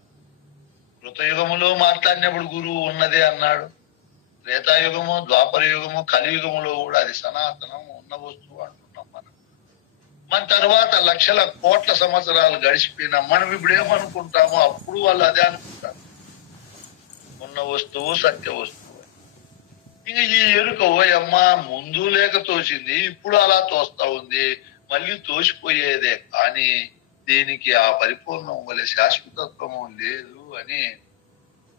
కృతయుగములో మాట్లాడినప్పుడు గురువు ఉన్నదే అన్నాడు. త్రేతాయుగము, ద్వాపర యుగము, కలియుగములో కూడా అది సనాతనం ఉన్న వస్తువు అంటున్నాం మనం. మన తర్వాత లక్షల కోట్ల సంవత్సరాలు గడిచిపోయినా మనం ఇప్పుడు ఏమనుకుంటామో అప్పుడు వాళ్ళు అదే అనుకుంటారు, ఉన్న వస్తువు సత్య వస్తువు. ఇంక ఈ ఎరుక ఓయమ్మ ముందు లేక తోచింది, ఇప్పుడు అలా తోస్తా ఉంది, మళ్ళీ తోసిపోయేదే, కానీ దీనికి ఆ పరిపూర్ణం వలె శాశ్వతత్వము లేదు అని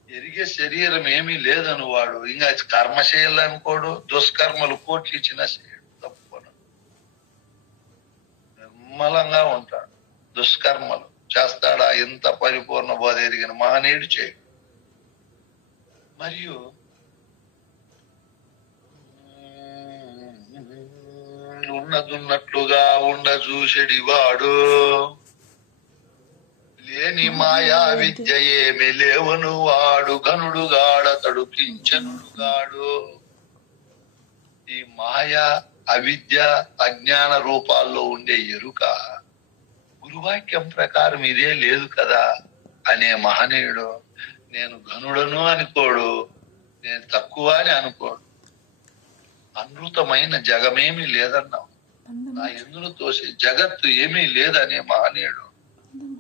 ఎరిగే శరీరం ఏమీ లేదని వాడు ఇంకా కర్మ చేయాలనుకోడు. దుష్కర్మలు కోట్లు ఇచ్చినా చేయడు, తప్పను నిర్మలంగా ఉంటాడు. దుష్కర్మలు చేస్తాడా? ఇంత పరిపూర్ణ బోధ ఎరిగిన మహనీయుడు చేయడు. మరియు ఉన్నదున్నట్లుగా ఉండ చూసెడి వాడు, లేని మాయా విద్య ఏమి లేవను వాడు, ఘనుడుగాడతడు కించనుడుగాడు. ఈ మాయా, అవిద్య, అజ్ఞాన రూపాల్లో ఉండే ఎరుక గురువాక్యం ప్రకారం ఇదే లేదు కదా అనే మహనీయుడు నేను ఘనుడను అనుకోడు, నేను తక్కువ అని అనుకోడు. అనృతమైన జగమేమీ లేదన్నావు, నా ఎందును తోసే జగత్తు ఏమీ లేదనే మహనీయుడు.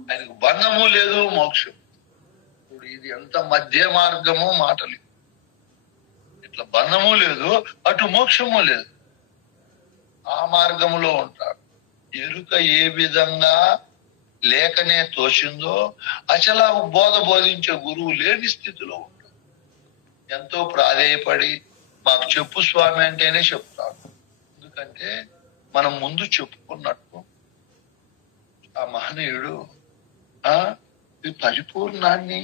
ఆయనకు బంధము లేదు, మోక్షం. ఇప్పుడు ఇది ఎంత మధ్య మార్గమో మాటలు. ఇట్లా బంధము లేదు, అటు మోక్షము లేదు, ఆ మార్గములో ఉంటాడు. ఎరుక ఏ విధంగా లేకనే తోచిందో అచల బోధ బోధించే గురువు లేని స్థితిలో ఉంటాడు. ఎంతో ప్రాధేయపడి మాకు చెప్పు స్వామి అంటేనే చెప్తాడు. ఎందుకంటే మనం ముందు చెప్పుకున్నట్టు ఆ మహనీయుడు ఈ పరిపూర్ణాన్ని,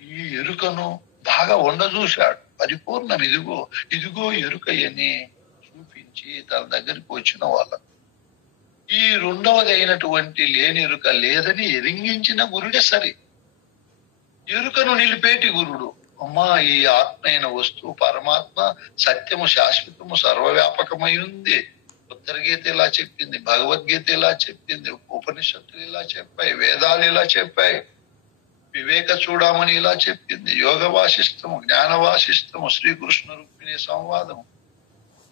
ఈ ఎరుకను బాగా ఉండజూశాడు. పరిపూర్ణం ఇదిగో ఇదిగో ఎరుకయని చూపించి తన దగ్గరికి వచ్చిన వాళ్ళకు ఈ రెండవది అయినటువంటి లేని ఎరుక లేదని ఎరింగించిన గురుడే సరి. ఎరుకను నిలిపేటి గురుడు అమ్మా ఈ ఆత్మ అయిన వస్తువు పరమాత్మ సత్యము, శాశ్వతము, సర్వవ్యాపకమై ఉంది. ఉత్తరగీత ఇలా చెప్పింది, భగవద్గీత ఇలా చెప్పింది, ఉపనిషత్తులు ఇలా చెప్పాయి, వేదాలు ఇలా చెప్పాయి, వివేక చూడమని ఇలా చెప్పింది, యోగ వాసిష్టము, జ్ఞాన వాసిష్టము, శ్రీకృష్ణ రుక్మిణి సంవాదము,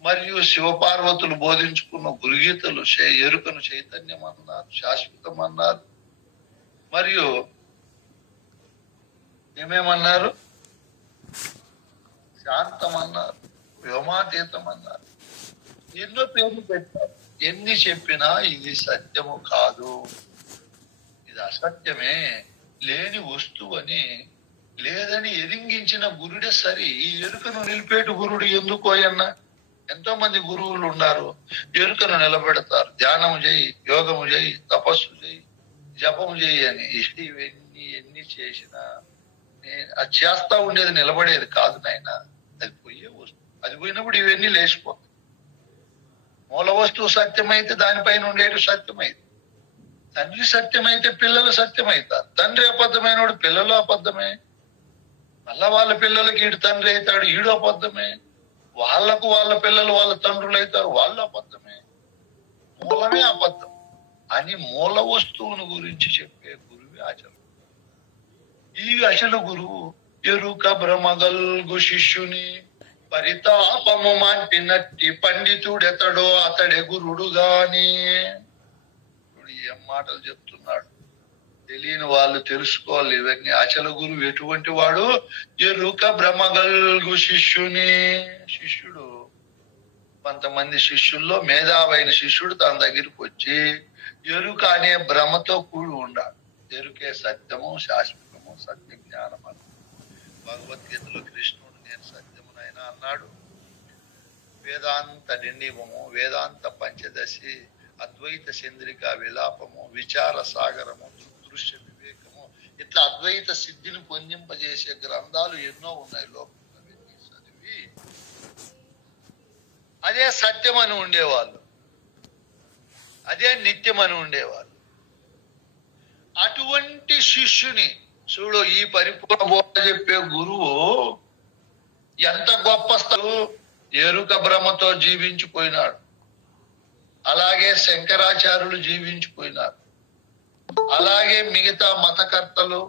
మరియు శివపార్వతులు బోధించుకున్న గురుగీతలు ఎరుకను చైతన్యం అన్నారు, శాశ్వతం అన్నారు, మరియు ఏమేమన్నారు, శాంతం అన్నారు, వ్యోమాతీతం అన్నారు. ఎన్నో పేర్లు పెట్టారు. ఎన్ని చెప్పినా ఇది సత్యము కాదు, ఇది అసత్యమే, లేని వస్తువు అని లేదని ఎరింగించిన గురుడే సరి. ఈ ఎరుకను నిలిపేటు గురుడు ఎందుకో అన్నా. ఎంతో మంది గురువులు ఉన్నారు, ఎరుకను నిలబెడతారు. ధ్యానము చేయి, యోగము చేయి, తపస్సు చేయి, జపము చేయి అని. ఇవన్నీ ఎన్ని చేసినా అది చేస్తా ఉండేది నిలబడేది కాదు నాయన. అది పోయే వస్తువు. అది పోయినప్పుడు ఇవన్నీ లేచిపోతాయి. మూల వస్తువు సత్యమైతే దానిపైన ఉండేది సత్యమైతే. తండ్రి సత్యమైతే పిల్లలు సత్యమవుతారు. తండ్రి అబద్ధమైనడు పిల్లలు అబద్ధమే. మళ్ళా వాళ్ళ పిల్లలకి ఈడు తండ్రి అవుతాడు, ఈడు అబద్ధమే. వాళ్లకు వాళ్ళ పిల్లలు వాళ్ళ తండ్రులు అవుతారు, వాళ్ళు అబద్ధమే. మూలమే అబద్ధం అని మూల వస్తువును గురించి చెప్పే గురువే అచలు. ఈ అచల గురువు ఎరుక భ్రమగల్గు శిష్యుని పరితాపము మాంపినట్టి పండితుడెతడో అతడే గురుడు గాని. ఏం మాటలు చెప్తున్నాడు. తెలియని వాళ్ళు తెలుసుకోవాలి ఇవన్నీ. అచల గురువు ఎటువంటి వాడు? ఎరుక భ్రమగల్గు శిష్యుని. శిష్యుడు, కొంతమంది శిష్యుల్లో మేధావైన శిష్యుడు తన దగ్గరికి వచ్చి ఎరుక అనే భ్రమతో కూడి ఉండాలి. ఎరుకే సత్యము, శాశ్వతము, సత్య జ్ఞానం అని భగవద్గీతలో కృష్ణుడు నేను సత్యమునైనా అన్నాడు. వేదాంత నిర్ణీవము, వేదాంత పంచదశి, అద్వైత చంద్రిక విలాపము, విచార సాగరము, దృశ్య వివేకము, ఇట్లా అద్వైత సిద్ధిని పొందింపజేసే గ్రంథాలు ఎన్నో ఉన్నాయి లోకంలో. చదివి అదే సత్యం అని ఉండేవాళ్ళు, అదే నిత్యం అని ఉండేవాళ్ళు. అటువంటి శిష్యుని చూడు, ఈ పరిపూర్ణ బోధ చెప్పే గురువు ఎంత గొప్ప స్థలం. ఎరుక భ్రమతో జీవించిపోయినాడు. అలాగే శంకరాచార్యులు జీవించిపోయినారు. అలాగే మిగతా మతకర్తలు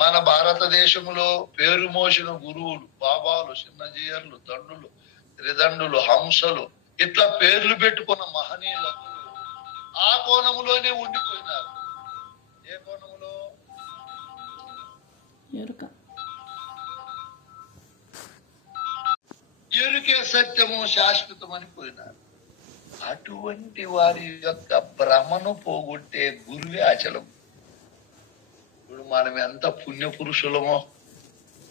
మన భారతదేశంలో పేరు మోసిన గురువులు, బాబాలు, చిన్నజీయర్లు, దండులు, త్రిదండులు, హంసలు, ఇట్లా పేర్లు పెట్టుకున్న మహనీయులకు ఆ కోణములోనే ఉండిపోయినారు. ఏ కోణములో? ఎరుకే సత్యము శాశ్వతమని పోయినారు. అటువంటి వారి యొక్క భ్రమను పోగొట్టే గురువే అచలం. ఇప్పుడు మనం ఎంత పుణ్య పురుషులమో,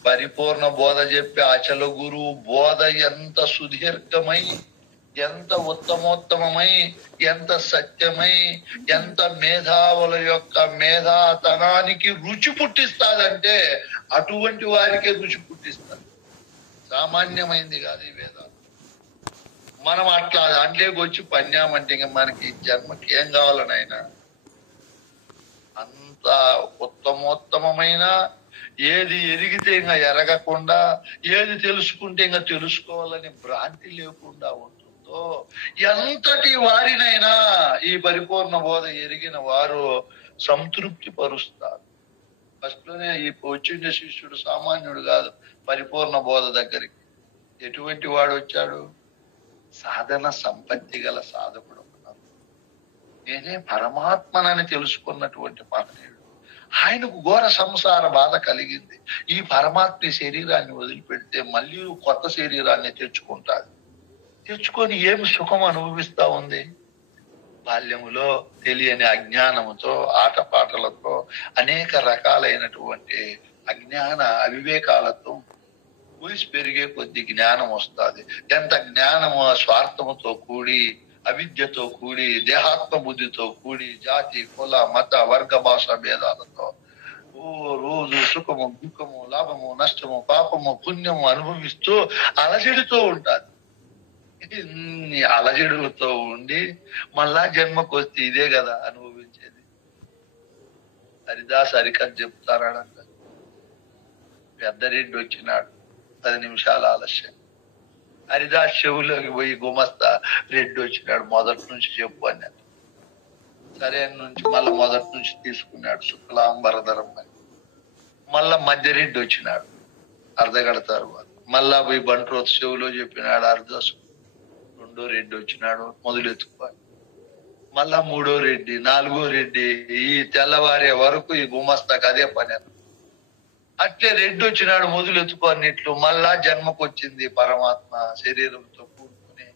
పరిపూర్ణ బోధ చెప్పే అచల గురువు బోధ ఎంత సుదీర్ఘమై, ఎంత ఉత్తమోత్తమమై, ఎంత సత్యమై, ఎంత మేధావుల యొక్క మేధాతనానికి రుచి పుట్టిస్తాదంటే అటువంటి వారికే రుచి పుట్టిస్తారు. సామాన్యమైంది కాదు ఈ వేదాలు. మనం అట్లా దాంట్లోకి వచ్చి పన్యామంటే ఇంకా మనకి జన్మకి ఏం కావాలనైనా అంత ఉత్తమోత్తమైన, ఏది ఎరిగితే ఇంకా ఎరగకుండా, ఏది తెలుసుకుంటే ఇంకా తెలుసుకోవాలని భ్రాంతి లేకుండా ఉంటుందో ఎంతటి వారినైనా ఈ పరిపూర్ణ బోధ ఎరిగిన వారు సంతృప్తి పరుస్తారు. ఫస్ట్ లోనే ఈ వచ్చిండే శిష్యుడు సామాన్యుడు కాదు. పరిపూర్ణ బోధ దగ్గరికి ఎటువంటి వాడు వచ్చాడు? సాధన సంపత్తి గల సాధకుడు. నేనే పరమాత్మనని తెలుసుకున్నటువంటి మహనీయుడు. ఆయనకు ఘోర సంసార బాధ కలిగింది. ఈ పరమాత్మ శరీరాన్ని వదిలిపెడితే మళ్ళీ కొత్త శరీరాన్ని తెచ్చుకుంటాడు. తెచ్చుకొని ఏమి సుఖం అనుభవిస్తా ఉంది? బాల్యములో తెలియని అజ్ఞానముతో, ఆటపాటలతో, అనేక రకాలైనటువంటి అజ్ఞాన అవివేకాలతో వయసు పెరిగే కొద్ది జ్ఞానం వస్తుంది. ఎంత జ్ఞానము స్వార్థముతో కూడి, అవిద్యతో కూడి, దేహాత్మ బుద్ధితో కూడి, జాతి, కుల, మత, వర్గ, భాష భేదాలతో రోజు సుఖము, దుఃఖము, లాభము, నష్టము, పాపము, పుణ్యము అనుభవిస్తూ అలజడితో ఉంటారు. ఇన్ని అలజడులతో ఉండి మళ్ళా జన్మకు వస్తే ఇదే కదా అనుభవించేది. హరిదాస్ హరికథ చెప్తారాడంట. పెద్దరెడ్డి వచ్చినాడు, 10 నిమిషాలు ఆలస్యం. హరిదాస్ చెవులోకి పోయి గుమస్తా రెడ్డి వచ్చినాడు, మొదటి నుంచి చెప్పు అన్నాడు. సరే నుంచి మళ్ళా మొదటి నుంచి తీసుకున్నాడు, శుక్లాంబరధరం అని. మళ్ళా మధ్యరెడ్డి వచ్చినాడు అర్ధగంట తర్వాత. మళ్ళా పోయి బంట్రోత్ చెవులో చెప్పినాడు అర్ధసు. రెండో రెడ్డి వచ్చినాడు, మొదలెత్తుకోవాలి. మళ్ళా మూడో రెడ్డి, నాలుగో రెడ్డి, ఈ తెల్లవారే వరకు ఈ గుమస్తాకు అదే పని. అట్లే రెడ్డి వచ్చినాడు, మొదలెత్తుకోనిట్లు. మళ్ళా జన్మకు వచ్చింది పరమాత్మ శరీరంతో కూడుకుని.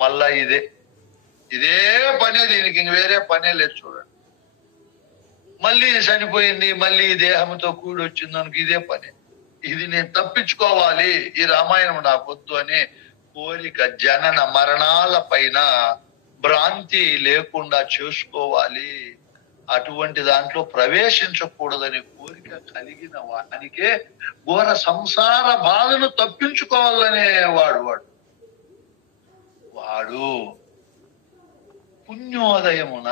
మళ్ళా ఇదే పనే, దీనికి ఇంక వేరే పనే లేదు చూడండి. మళ్ళీ చనిపోయింది, మళ్ళీ ఈ దేహంతో కూడి వచ్చింది అనుకు ఇదే పని. ఇది నేను తప్పించుకోవాలి, ఈ రామాయణం నాకు వద్దు అనే కోరిక, జనన మరణాల పైన భ్రాంతి లేకుండా చేసుకోవాలి, అటువంటి దాంట్లో ప్రవేశించకూడదనే కోరిక కలిగిన వానికే ఘోర సంసార బాధను తప్పించుకోవాలనే వాడు పుణ్యోదయమున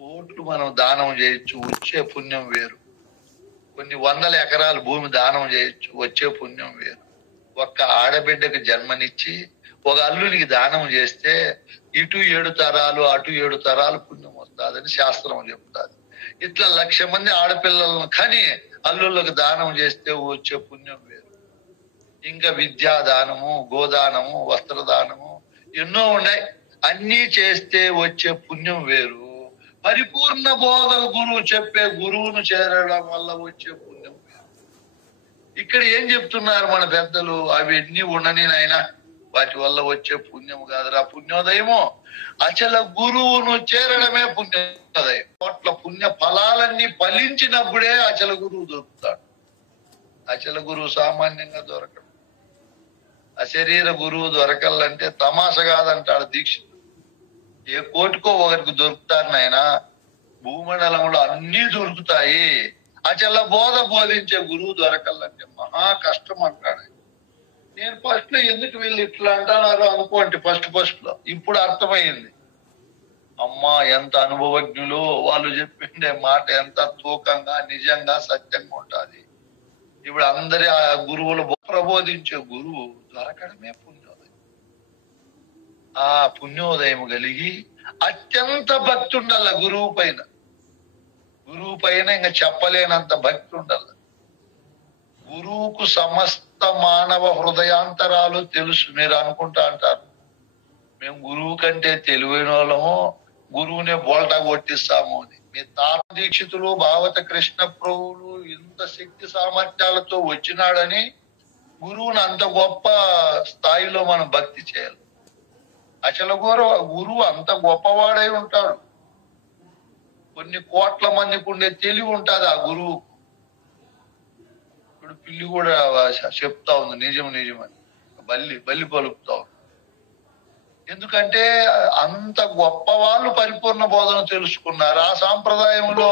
కోట్లు మనం దానం చేయొచ్చు, వచ్చే పుణ్యం వేరు. కొన్ని 100 ఎకరాలు భూమి దానం చేయొచ్చు, వచ్చే పుణ్యం వేరు. ఒక్క ఆడబిడ్డకు జన్మనిచ్చి ఒక అల్లునికి దానం చేస్తే ఇటు 7 తరాలు అటు 7 తరాలు పుణ్యం వస్తుందని శాస్త్రం చెప్తాది. ఇట్లా 1,00,000 మంది ఆడపిల్లలను కని అల్లుళ్ళకు దానం చేస్తే వచ్చే పుణ్యం వేరు. ఇంకా విద్యాదానము, గోదానము, వస్త్రదానము ఎన్నో ఉన్నాయి. అన్నీ చేస్తే వచ్చే పుణ్యం వేరు. పరిపూర్ణ బోధ గురువు చెప్పే గురువును చేరడం వల్ల వచ్చే పుణ్యం వేరు. ఇక్కడ ఏం చెప్తున్నారు మన పెద్దలు? అవన్నీ ఉండని నాయనా, వాటి వల్ల వచ్చే పుణ్యం కాదురా పుణ్యోదయము. అచల గురువును చేరడమే పుణ్యోదయం. కోట్ల పుణ్య ఫలాలన్నీ ఫలించినప్పుడే అచల గురువు దొరుకుతాడు. అచల గురువు సామాన్యంగా దొరకడు. అశరీర గురువు దొరకాలంటే తమాష కాదంటాడు దీక్షితుడు. ఏ కోటికో ఒకరికి దొరుకుతారు నాయన, భూమండలంలో అన్ని దొరుకుతాయి. అచల బోధ బోధించే గురువు దొరకాలంటే మహా కష్టం అంటాడు. నేను ఫస్ట్ లో ఎందుకు వీళ్ళు ఇట్లా అంటున్నారు అనుకోండి, ఫస్ట్ లో. ఇప్పుడు అర్థమైంది, అమ్మా ఎంత అనుభవజ్ఞులు, వాళ్ళు చెప్పిండే మాట ఎంత తూకంగా నిజంగా సత్యంగా ఉంటది. ఇప్పుడు అందరి ఆ గురువులు ప్రబోధించే గురువు దొరకడమే పుణ్యోదయం. ఆ పుణ్యోదయం కలిగి అత్యంత భక్తి ఉండాల గురువు పైన. గురువు పైన ఇంకా చెప్పలేనంత భక్తి ఉండాలి. గురువుకు సమస్త మానవ హృదయాంతరాలు తెలుసు. మీరు అనుకుంటా అంటారు మేము గురువు కంటే తెలివైన వాళ్ళము, గురువునే బోల్టా కొట్టిస్తాము అని. మీ తాత దీక్షితులు, భాగవత కృష్ణ ప్రభువులు ఇంత శక్తి సామర్థ్యాలతో వచ్చినాడని గురువుని అంత గొప్ప స్థాయిలో మనం భక్తి చేయాలి. అసలు గురువు అంత గొప్పవాడై ఉంటాడు. కొన్ని కోట్ల మందికి ఉండే తెలివి ఉంటుంది ఆ గురువు. ఇప్పుడు పిల్లి కూడా చెప్తా ఉంది నిజమని, బల్లి పలుకుతా ఉంది. ఎందుకంటే అంత గొప్ప వాళ్ళు పరిపూర్ణ బోధన తెలుసుకున్నారు. ఆ సాంప్రదాయంలో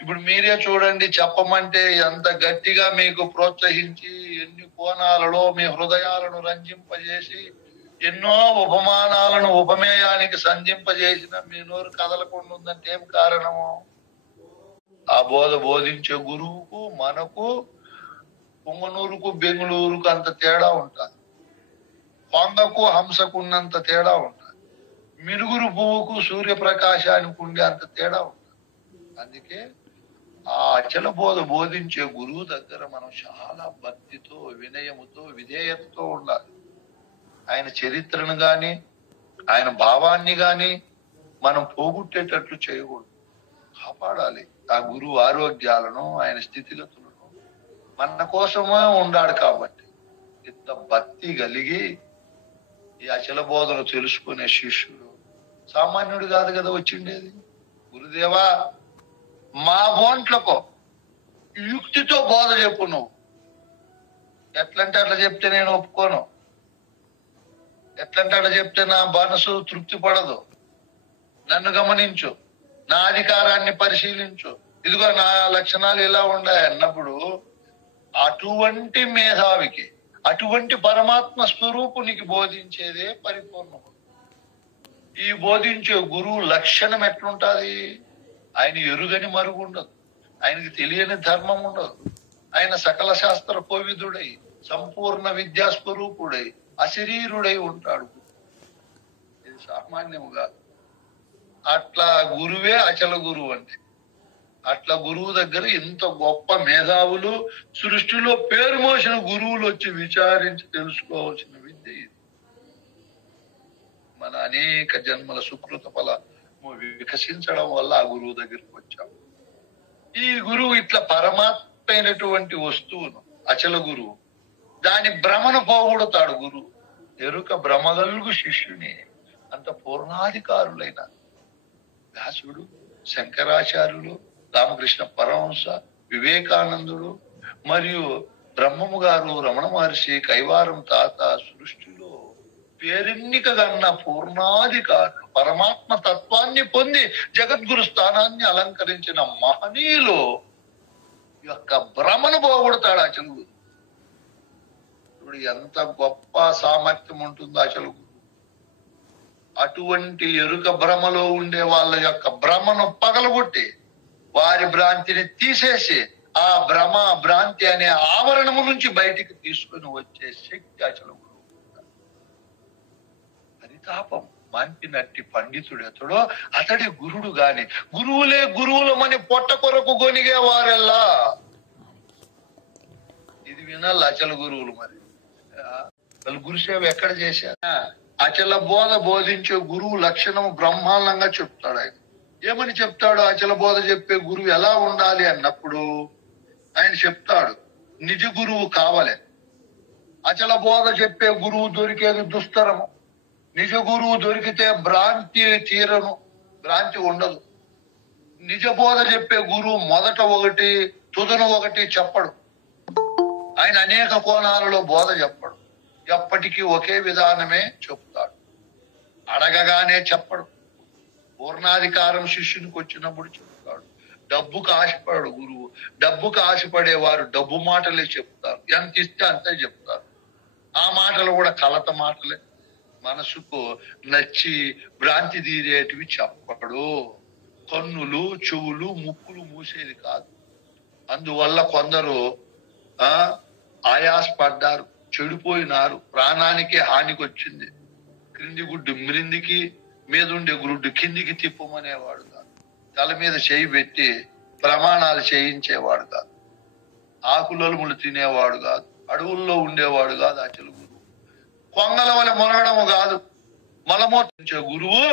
ఇప్పుడు మీరే చూడండి, చెప్పమంటే ఎంత గట్టిగా మీకు ప్రోత్సహించి ఎన్ని కోణాలలో మీ హృదయాలను రంజింపజేసి ఎన్నో ఉపమానాలను ఉపమేయానికి సంధింపజేసిన మీ నోరు కదలకుండా ఉందంటే ఏం కారణము? ఆ బోధించే గురువుకు మనకు పొంగనూరుకు బెంగళూరుకు అంత తేడా ఉంటుంది. కొంగకు హంసకు ఉన్నంత తేడా ఉంటుంది. మినుగురు పువ్వుకు సూర్యప్రకాశానికి ఉండే అంత తేడా ఉంటుంది. అందుకే ఆ అచల బోధించే గురువు దగ్గర మనం చాలా భక్తితో, వినయముతో, విధేయతతో ఉండాలి. ఆయన చరిత్రను గాని ఆయన భావాన్ని గాని మనం పోగొట్టేటట్లు చేయకూడదు. కాపాడాలి ఆ గురువు ఆరోగ్యాలను, ఆయన స్థితిగతులను. మన కోసమే ఉండాడు కాబట్టి ఇంత భక్తి కలిగి ఈ అచల బోధన తెలుసుకునే శిష్యుడు సామాన్యుడు కాదు కదా వచ్చిండేది. గురుదేవా మా బోంట్లకు యుక్తితో బోధ చెప్పు. నువ్వు ఎట్లంటే అట్లా చెప్తే నేను ఒప్పుకోను. ఎట్లంటే అట్లా చెప్తే నా మనసు తృప్తి పడదు. నన్ను గమనించు, నా అధికారాన్ని పరిశీలించు, ఇదిగో నా లక్షణాలు ఇలా ఉన్నాయి అన్నప్పుడు అటువంటి మేధావికి, అటువంటి పరమాత్మ స్వరూపునికి బోధించేదే పరిపూర్ణం. ఈ బోధించే గురువు లక్షణం ఎట్లుంటది? ఆయన ఎరుగని మరుగు ఉండదు, ఆయనకి తెలియని ధర్మం ఉండదు. ఆయన సకల శాస్త్ర కోవిదుడై సంపూర్ణ విద్యాస్వరూపుడై అశరీరుడై ఉంటాడు. ఇది సామాన్యముగా అట్లా గురువే అచల గురువు అంటే. అట్లా గురువు దగ్గర ఇంత గొప్ప మేధావులు, సృష్టిలో పేరు మోసిన గురువులు వచ్చి విచారించి తెలుసుకోవాల్సిన విద్య ఇది. మన అనేక జన్మల సుకృత ఫలము వికసించడం వల్ల ఆ గురువు దగ్గరికి వచ్చాం. ఈ గురువు ఇట్లా పరమాత్మ అయినటువంటి వస్తువును, అచల గురువు, దాని భ్రమను పోగొడతాడు గురువు. ఎరుక భ్రమగలుగు శిష్యుని అంత పూర్ణాధికారులైన వ్యాసుడు, శంకరాచార్యులు, రామకృష్ణ పరమహంస, వివేకానందుడు మరియు బ్రహ్మము గారు, రమణ మహర్షి, కైవారం తాత సృష్టిలో పేరెన్నిక గన్న పూర్ణాధికారులు, పరమాత్మ తత్వాన్ని పొంది జగద్గురు స్థానాన్ని అలంకరించిన మహనీయులు యొక్క భ్రమను పోగొడతాడు అచల గురు. ఇప్పుడు ఎంత గొప్ప సామర్థ్యం ఉంటుందో అచల గురు. అటువంటి ఎరుక భ్రమలో ఉండే వాళ్ళ యొక్క భ్రమను పగలగొట్టి వారి భ్రాంతిని తీసేసి ఆ భ్రాంతి అనే ఆవరణము నుంచి బయటికి తీసుకుని వచ్చే శక్తి అచల గురువు. పరితాపం మంచినట్టి పండితుడు ఎతడో అతడి గురుడు గాని, గురువులే గురువులమని పొట్ట కొరకు గొనిగే వారెల్లా. ఇది వినాలి అచల గురువులు. మరి వాళ్ళు గురుసేవ ఎక్కడ చేశారు? అచల బోధించే గురువు లక్షణం బ్రహ్మాండంగా చెప్తాడు. ఆయన ఏమని చెప్తాడు? అచల బోధ చెప్పే గురువు ఎలా ఉండాలి అన్నప్పుడు ఆయన చెప్తాడు, నిజ గురువు కావాలి. అచల బోధ చెప్పే గురువు దొరికేది దుస్తరము. నిజ గురువు దొరికితే భ్రాంతి తీరను, భ్రాంతి ఉండదు. నిజ బోధ చెప్పే గురువు మొదట ఒకటి తుదను ఒకటి చెప్పడు. ఆయన అనేక కోణాలలో బోధ చెప్పడు. ఎప్పటికీ ఒకే విధానమే చెప్తాడు. అడగగానే చెప్పడు. పూర్ణాధికారం శిష్యునికి వచ్చినప్పుడు చెప్తాడు. డబ్బుకు ఆశపడు గురువు. డబ్బుకు ఆశపడేవారు డబ్బు మాటలే చెప్తారు. ఎంత ఇస్తే అంతే చెప్తారు. ఆ మాటలు కూడా కలత మాటలే. మనసుకు నచ్చి భ్రాంతి తీరేటివి చెప్పడు. కన్నులు, చెవులు, ముక్కులు మూసేది కాదు. అందువల్ల కొందరు ఆయాసపడ్డారు, చెడిపోయినారు, ప్రాణానికి హానికి వచ్చింది. క్రింది గుడ్డు మిరిందికి, మీద ఉండే గుడ్డు కిందికి తిప్పమనేవాడు కాదు. తల మీద చేయి పెట్టి ప్రమాణాలు చేయించేవాడు కాదు, ఆకులలుములు తినేవాడు కాదు, అడవుల్లో ఉండేవాడు కాదు అచల గురువు. కొంగల వల్ల మునగడము కాదు, మలమూత్రించే గురువు.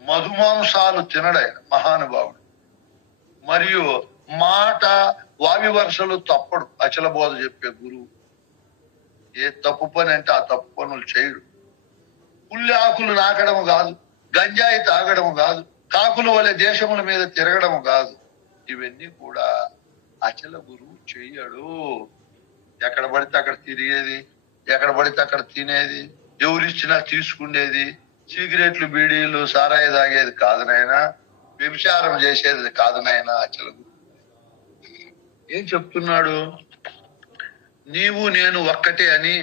మధుమాంసాలు తినడాయన మహానుభావుడు. మరియు మాట వావి వరుసలు తప్పడు అచల బోధ చెప్పే గురువు. ఏ తప్పు పని అంటే ఆ తప్పు పనులు చేయడు. పుల్లి ఆకులు నాకడము కాదు, గంజాయి తాగడము కాదు, కాకుల వల్ల దేశముల మీద తిరగడము కాదు. ఇవన్నీ కూడా అచల గురువు చెయ్యడు. ఎక్కడ పడితే అక్కడ తిరిగేది, ఎక్కడ పడితే అక్కడ తినేది, ఎవరిచ్చినా తీసుకునేది, సిగరెట్లు బీడీలు సారాయి తాగేది కాదు నాయనా, వ్యభిచారం చేసేది కాదు నాయనా అచల గురువు. ఏం చెప్తున్నాడు? నీవు నేను ఒక్కటే అని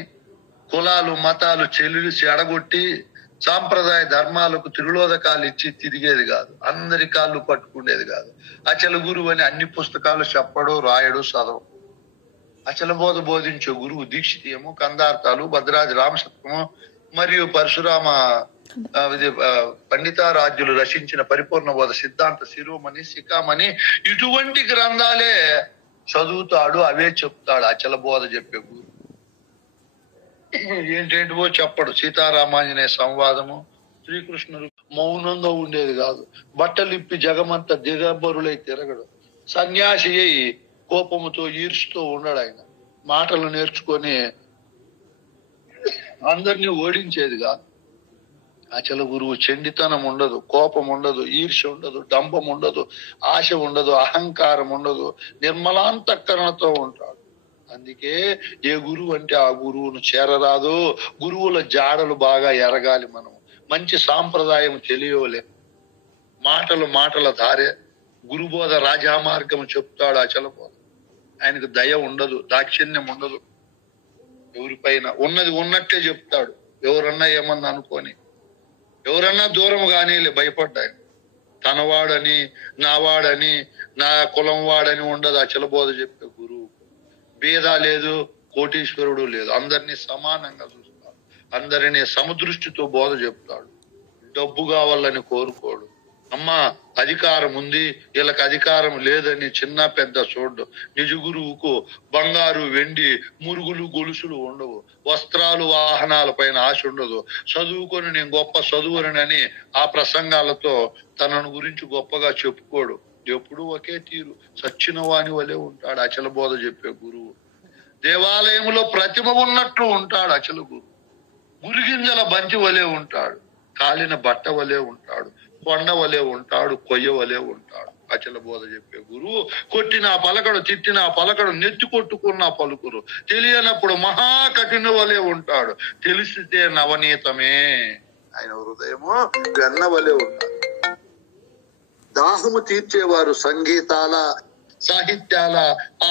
కులాలు మతాలు చెల్లిసి అడగొట్టి సాంప్రదాయ ధర్మాలకు తిరులోదకాలు ఇచ్చి తిరిగేది కాదు, అందరి కాళ్ళు పట్టుకునేది కాదు. అచల గురువు అని అన్ని పుస్తకాలు చెప్పడు, రాయడు, చదవు. అచల బోధ బోధించే గురువు దీక్షితీయము, కందార్థాలు, భద్రాది రామసత్వము మరియు పరశురామ పండితారాజ్యులు రచించిన పరిపూర్ణ బోధ సిద్ధాంత శిరోమణి శిఖామణి ఇటువంటి గ్రంథాలే చదువుతాడు, అవే చెప్తాడు అచల బోధ చెప్పే గురువు. ఏంటేంటివో చెప్పడు. సీతారామాంజనేయ సంవాదము, శ్రీకృష్ణుడు మౌనంగా ఉండేది కాదు, బట్టలిప్పి జగమంతా దిగంబరులై తిరగడు, సన్యాసి అయి కోపముతో ఈర్చుతో ఉండడు. ఆయన మాటలు నేర్చుకొని అందరినీ ఓడించేది కాదు. అచల గురువు చెండితనం ఉండదు, కోపం ఉండదు, ఈర్ష్య ఉండదు, డంబం ఉండదు, ఆశ ఉండదు, అహంకారం ఉండదు, నిర్మలాంతఃకరణతో ఉంటాడు. అందుకే ఏ గురువు అంటే ఆ గురువును చేరరాదు. గురువుల జాడలు బాగా ఎరగాలి మనం. మంచి సాంప్రదాయం తెలియలే, మాటలు మాటల ధారే. గురుబోధ రాజామార్గం చెప్తాడు అచల బోధ. ఆయనకు దయ ఉండదు, దాక్షిణ్యం ఉండదు, ఎవరిపైన ఉన్నది ఉన్నట్టే చెప్తాడు. ఎవరన్నా ఏమన్నా అనుకోని, ఎవరన్నా దూరం కానీ భయపడ్డాయి. తనవాడని, నావాడని, నా కులం వాడని ఉండదు అచల బోధ చెప్పే గురువు. భేద లేదు, కోటీశ్వరుడు లేదు, అందరినీ సమానంగా చూస్తాడు, అందరినీ సమదృష్టితో బోధ చెప్తాడు. డబ్బు కావాలని కోరుకోడు. అమ్మా అధికారం ఉంది, వీళ్ళకి అధికారం లేదని చిన్న పెద్ద చూడు. నిజ గురువుకు బంగారు వెండి మురుగులు గొలుసులు ఉండవు, వస్త్రాలు వాహనాల పైన ఆశ ఉండదు. చదువుకొని నేను గొప్ప చదువునని ఆ ప్రసంగాలతో తనను గురించి గొప్పగా చెప్పుకోడు. ఎప్పుడు ఒకే తీరు, సచ్చిన వాని వలె ఉంటాడు అచల బోధ చెప్పే గురువు. దేవాలయంలో ప్రతిమ ఉన్నట్లు ఉంటాడు అచల గురువు. గురిగింజల బంతి వలె ఉంటాడు, కాలిన బట్ట వలె ఉంటాడు, కొండ వలె ఉంటాడు, కొయ్య వలె ఉంటాడు అచల బోధ చెప్పే గురువు. కొట్టిన పలకడు, తిట్టిన పలకడు, నెత్తి కొట్టుకున్న పలుకురు. తెలియనప్పుడు మహాకఠిన వలె ఉంటాడు, తెలిసితే నవనీతమే. ఆయన హృదయము వెన్న వలె ఉంటాడు. దాహము తీర్చేవారు సంగీతాల, సాహిత్యాల,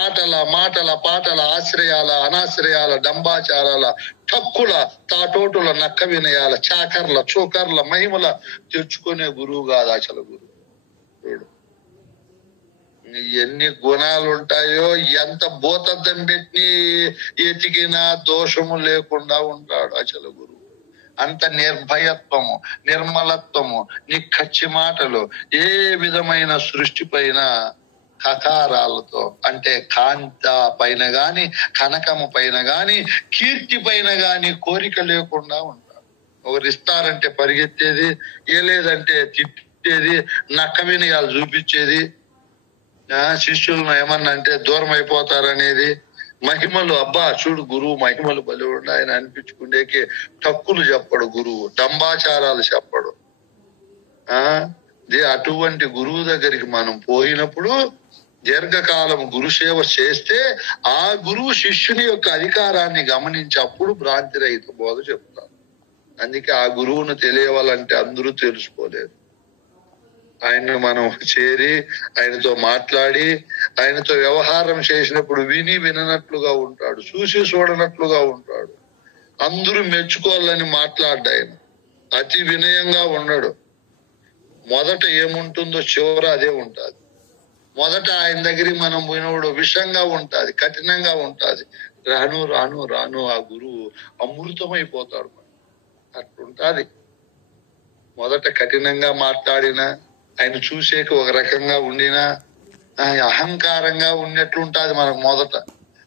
ఆటల, మాటల, పాటల, ఆశ్రయాల, అనాశ్రయాల, డంబాచారాల, టక్కుల, తాటోటుల, నక్క వినయాల, చాకర్ల, చోకర్ల మహిమల తెచ్చుకునే గురువు కాదు అచల గురువు. ఎన్ని గుణాలు ఉంటాయో, ఎంత భూతద్దం పెట్టి ఎతికినా దోషము లేకుండా ఉంటాడు అచల గురువు. అంత నిర్భయత్వము, నిర్మలత్వము, నిక్కచ్చి మాటలు, ఏ విధమైన సృష్టి పైన కకారాలతో అంటే కాంత పైన గాని, కనకము పైన గాని, కీర్తి పైన గాని కోరిక లేకుండా ఉంటాడు. ఒకరు ఇస్తారంటే పరిగెత్తేది, ఏ లేదంటే తిట్టేది, నక్క వినయాలు చూపించేది, శిష్యులను ఏమన్నా అంటే దూరం అయిపోతారనేది, మహిమలు అబ్బా చూడు గురువు మహిమలు బలి ఆయన అనిపించుకునేకి టక్కులు చెప్పడు గురువు, డంబాచారాలు చెప్పడు. అటువంటి గురువు దగ్గరికి మనం పోయినప్పుడు దీర్ఘకాలం గురుసేవ చేస్తే ఆ గురువు శిష్యుని యొక్క అధికారాన్ని గమనించి అప్పుడు భ్రాంతి రహిత బోధ చెప్తారు. అందుకే ఆ గురువును తెలియవాలంటే అందరూ తెలుసుకోలేరు. ఆయన్ను మనం చేరి ఆయనతో మాట్లాడి ఆయనతో వ్యవహారం చేసినప్పుడు విని విననట్లుగా ఉంటాడు, చూసి చూడనట్లుగా ఉంటాడు. అందరూ మెచ్చుకోవాలని మాట్లాడ్డా ఆయన. అతి వినయంగా ఉండడు. మొదట ఏముంటుందో చివర అదే ఉంటుంది. మొదట ఆయన దగ్గరికి మనం పోయినప్పుడు విషంగా ఉంటుంది, కఠినంగా ఉంటుంది. రాను రాను రాను ఆ గురువు అమృతమైపోతాడు. అట్లుంటుంది. మొదట కఠినంగా మాట్లాడినా, ఆయన చూసేకి ఒక రకంగా ఉండినా, అహంకారంగా ఉన్నట్లుంటది మనకు మొదట.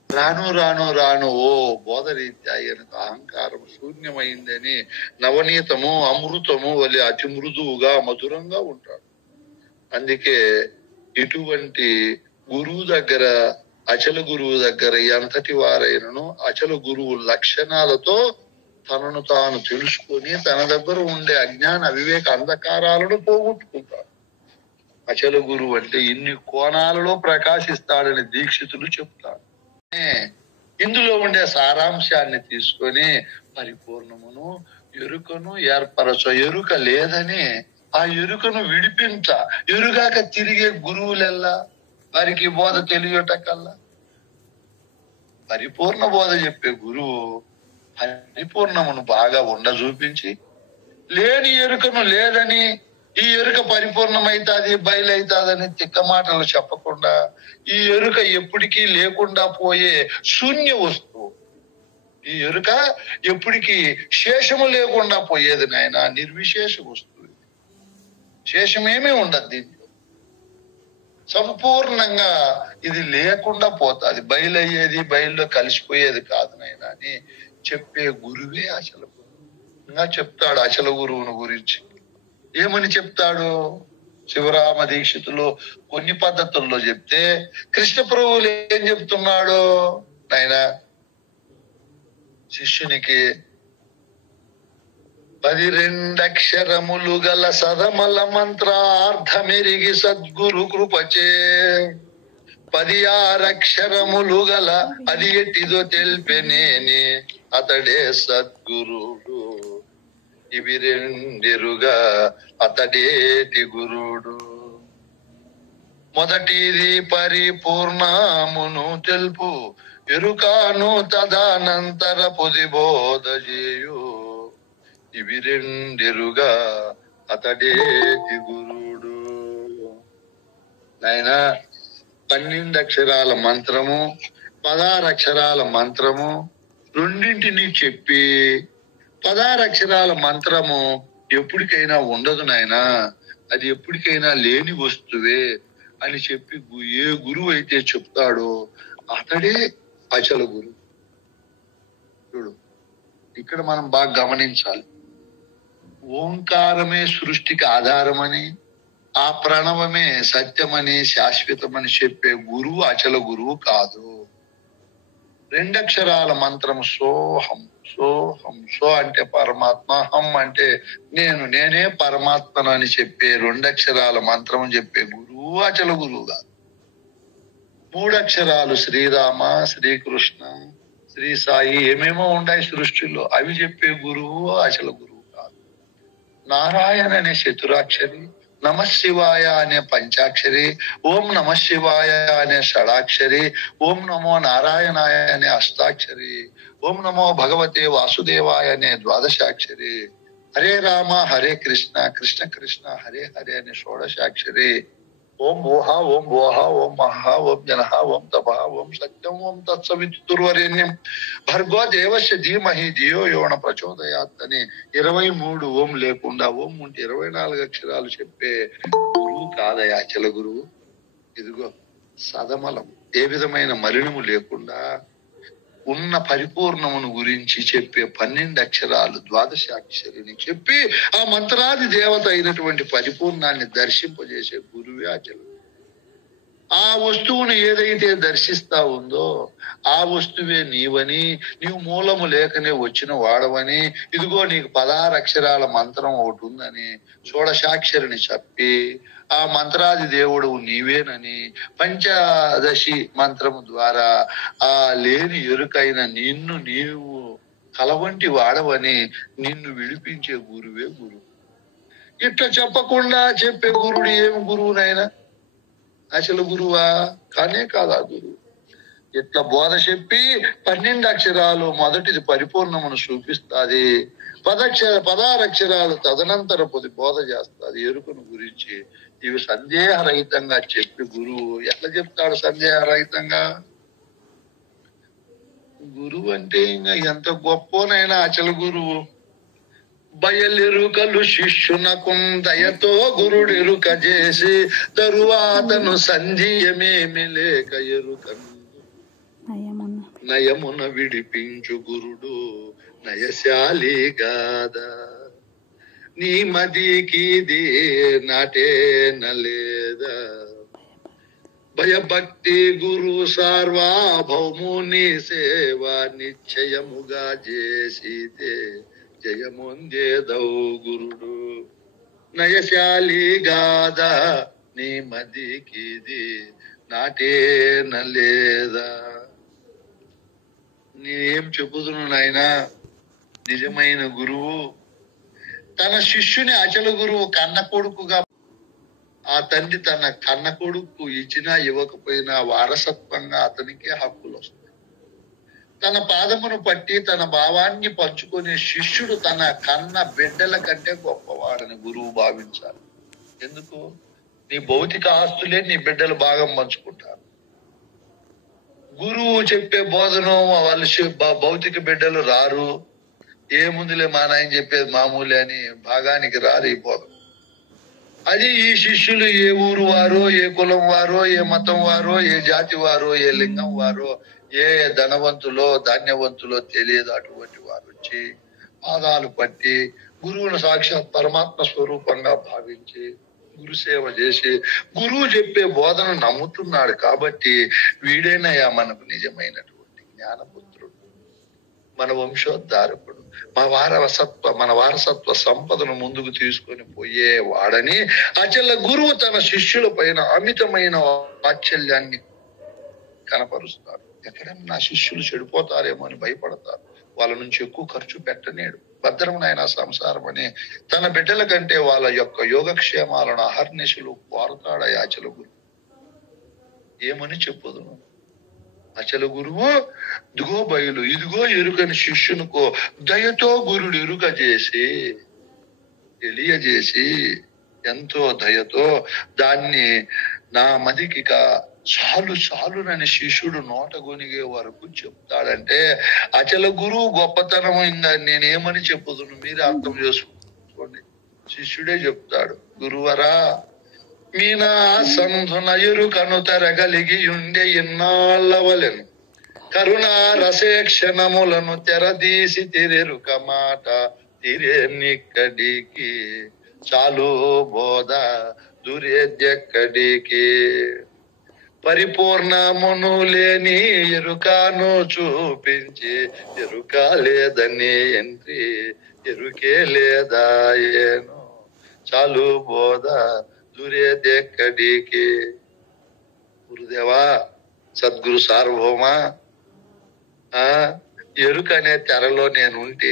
రాను రాను రాను ఓ బోధ రీత్యా ఆయనకు అహంకారం శూన్యమైందని నవనీతము అమృతము వలి అతి మృదువుగా మధురంగా ఉంటాడు. అందుకే ఇటువంటి గురువు దగ్గర, అచల గురువు దగ్గర ఎంతటి వారైనను అచల గురువు లక్షణాలతో తనను తాను తెలుసుకొని తన దగ్గర ఉండే అజ్ఞాన అవివేక అంధకారాలను పోగొట్టుకుంటాడు. అచల గురువు అంటే ఇన్ని కోణాలలో ప్రకాశిస్తాడని దీక్షితులు చెప్తాడు. ఇందులో ఉండే సారాంశాన్ని తీసుకొని పరిపూర్ణమును ఎరుకను ఏర్పరచ. ఎరుక లేదని ఆ ఎరుకను విడిపించ. ఎరుగాక తిరిగే గురువులెల్లా వారికి బోధ తెలియటకల్లా పరిపూర్ణ బోధ చెప్పే గురువు పరిపూర్ణమును బాగా ఉండ చూపించి, లేని ఎరుకను లేదని, ఈ ఎరుక పరిపూర్ణమైతాది బయలైతాదని తిక్క మాటలు చెప్పకుండా, ఈ ఎరుక ఎప్పటికీ లేకుండా పోయే శూన్య వస్తువు, ఈ ఎరుక ఎప్పటికీ శేషము లేకుండా పోయేది నాయన, నిర్విశేష వస్తువు. శేషమేమీ ఉండదు దీంట్లో, సంపూర్ణంగా ఇది లేకుండా పోతాది. బయలయ్యేది బయలులో కలిసిపోయేది కాదు నాయన అని చెప్పే గురువే అచల గురువు. ఇంకా చెప్తాడు అచల గురువును గురించి. ఏమని చెప్తాడు? శివరామ దీక్షితులు కొన్ని పద్ధతుల్లో చెప్తే, కృష్ణ ప్రభువులు ఏం చెప్తున్నాడు నాయన శిష్యునికి? 12 అక్షరములు గల సదమల మంత్రార్థమెరిగి సద్గురు కృపచే 16 అక్షరములు గల అది ఎట్టిదో తెలిపెనేని అతడే సద్గురుడు. ఇవి రెండెరుగా అతడేటి గురుడు. మొదటిది పరిపూర్ణమును తెలుపు, ఎరుకాను తదనంతర పొది బోధ చేయు. ఇవి రెండెరుగా అతడేటి గురుడు. నాయన 12 అక్షరాల మంత్రము, 16 అక్షరాల మంత్రము రెండింటినీ చెప్పి, 16 అక్షరాల మంత్రము ఎప్పటికైనా ఉండదు నాయన, అది ఎప్పటికైనా లేని వస్తువే అని చెప్పి ఏ గురువు అయితే చెప్తాడో అతడే అచల గురువు. చూడు, ఇక్కడ మనం బాగా గమనించాలి. ఓంకారమే సృష్టికి ఆధారమని, ఆ ప్రణవమే సత్యమని శాశ్వతమని చెప్పే గురువు అచల గురువు కాదు. 2 అక్షరాల మంత్రం సోహం, సోహం, సో అంటే పరమాత్మ, హం అంటే నేను, నేనే పరమాత్మను అని చెప్పే 2 అక్షరాల మంత్రం చెప్పే గురువు అచల గురువు కాదు. 3 అక్షరాలు శ్రీరామ, శ్రీకృష్ణ, శ్రీ సాయి ఏమేమో ఉన్నాయి సృష్టిలో, అవి చెప్పే గురువు అచల గురువు కాదు. నారాయణ అనే చతురాక్షరి, నమశివాయ అనే పంచాక్షరి, ఓం నమ శివాయ అనే షడాక్షరి, ఓం నమో నారాయణాయ అనే అష్టాక్షరి, ఓం నమో భగవతే వాసుదేవాయ అనే ద్వాదశాక్షరి, హరే రామ హరే కృష్ణ కృష్ణ కృష్ణ హరే హరే అనే షోడశాక్షరి, ఓం ఓహ ఓం ఓహ ఓం మహ ఓం జనహ ఓం తప ఓం సత్యం ఓం తత్సవితుర్వరేణ్యం భర్గో దేవస్య ధీమహి ధియో యోన ప్రచోదయాత్ అని 23 ఓం లేకుండా, ఓం ఉంటే 24 అక్షరాలు చెప్పే గురువు కాదయా అచల గురువు. ఇదిగో సదమలం, ఏ విధమైన మలినము లేకుండా ఉన్న పరిపూర్ణమును గురించి చెప్పే 12 అక్షరాలు ద్వాదశాక్షరిని చెప్పి ఆ మంత్రాది దేవత అయినటువంటి పరిపూర్ణాన్ని దర్శింపజేసే గురువే అచల. ఆ వస్తువును ఏదైతే దర్శిస్తా ఉందో ఆ వస్తువే నీవని, నీవు మూలము లేకనే వచ్చిన వాడవని, ఇదిగో నీకు 16 అక్షరాల మంత్రం ఒకటి ఉందని షోడశాక్షరిని చెప్పి ఆ మంత్రాది దేవుడు నీవేనని, పంచదశి మంత్రము ద్వారా ఆ లేని ఎరుకైన నిన్ను నీవు కలవంటి వాడవని నిన్ను విడిపించే గురువే గురువు. ఇట్లా చెప్పకుండా చెప్పే గురుడు ఏమి గురువునైనా అసలు గురువా? కానే కాదా గురువు. ఇట్లా బోధ చెప్పి 12 అక్షరాలు మొదటిది పరిపూర్ణమును చూపిస్తాది, 16 అక్షరాలు తదనంతర పొది బోధ చేస్తాది ఎరుకను గురించి. ఇవి సందేహరహితంగా చెప్పి గురువు ఎట్లా చెప్తాడు సందేహరహితంగా? గురువు అంటే ఇంకా ఎంత గొప్పనైనా అచల గురువు. బయలెరుకలు శిష్యునకు దయతో గురుడెరుక చేసి తరువాతను సంధియమేమి లేక ఎరుకను నయమున విడిపించు గురుడు నయశాలి గాదా. నీ మదికిది నాటే నలేదా భయభక్తి గురు సార్వభౌముని సేవ నిశ్చయముగా చేసితే జయముందేదవు గురుడు నయశాలి గాదా. నీ మదికిది నాటేన లేదా. నేనేం చెబుతున్నాను నాయనా, నిజమైన గురువు తన శిష్యుని అచల గురువు కన్న కొడుకుగా ఆ తండ్రి తన కన్న కొడుకు ఇచ్చినా ఇవ్వకపోయినా వారసత్వంగా అతనికే హక్కులు వస్తాయి. తన పాదమును పట్టి తన భావాన్ని పంచుకునే శిష్యుడు తన కన్న బిడ్డల కంటే గొప్పవాడని గురువు భావించాలి. ఎందుకు? నీ భౌతిక ఆస్తులే నీ బిడ్డలు భాగం పంచుకుంటారు. గురువు చెప్పే బోధను వాళ్ళు భౌతిక బిడ్డలు రారు. ఏముందిలే మా నాయన చెప్పేది మామూలే అని భాగానికి రారు ఈ బోధన. అది ఈ శిష్యులు ఏ ఊరు వారో, ఏ కులం వారో, ఏ మతం వారో, ఏ జాతి వారో, ఏ లింగం వారో, ఏ ధనవంతులో ధాన్యవంతులో తెలియదు. అటువంటి వారు వచ్చి పాదాలు పట్టి గురువును సాక్షాత్ పరమాత్మ స్వరూపంగా భావించి గురు సేవ చేసి గురువు చెప్పే బోధన నమ్ముతున్నాడు కాబట్టి వీడేనయ్యా మనకు నిజమైనటువంటి జ్ఞానపుత్రుడు, మన వంశోద్ధారకుడు, మన వారసత్వ సంపదను ముందుకు తీసుకొని పోయే వాడని అచల గురువు తన శిష్యుల పైన అమితమైన వాత్సల్యాన్ని కనపరుస్తాడు. ఎక్కడైనా నా శిష్యులు చెడిపోతారేమో అని భయపడతారు. వాళ్ళ నుంచి ఎక్కువ ఖర్చు పెట్టనేడు. భద్రం నాయన సంసారం అని తన బిడ్డల కంటే వాళ్ళ యొక్క యోగక్షేమాలను అహర్నిశలు కోరతాడు అచల గురువు. ఏమని చెప్పుదును? అచల గురువు ఇదిగో బయలు ఇదిగో ఎరుకని శిష్యునికో దయతో గురుడు ఎరుక చేసి తెలియజేసి ఎంతో దయతో దాన్ని నా మదికి చాలునని శిష్యుడు నోట గొనిగే వరకు చెప్తాడంటే అచల గురువు గొప్పతనం. ఇంకా నేనేమని చెప్పుదును మీరే అర్థం చేసుకోండి. శిష్యుడే చెప్తాడు, గురువరా మీనా సంధున ఎరుకను తరగలిగి ఉండే ఇన్నాళ్ళవలెను కరుణా రసేక్షణములను తెరదీసి తిరెరుక మాట తిరేనిక్కడికి చాలు బోధ దురేద్యక్కడికి పరిపూర్ణమును లేని ఎరుకను చూపించి ఎరుక లేదని ఎంట్రీ ఎరుకే లేదా ఏను చాలు బోధ దురేదెక్కడికి. గురుదేవా, సద్గురు సార్వభౌమ, ఎరుక అనే తెరలో నేను ఉంటే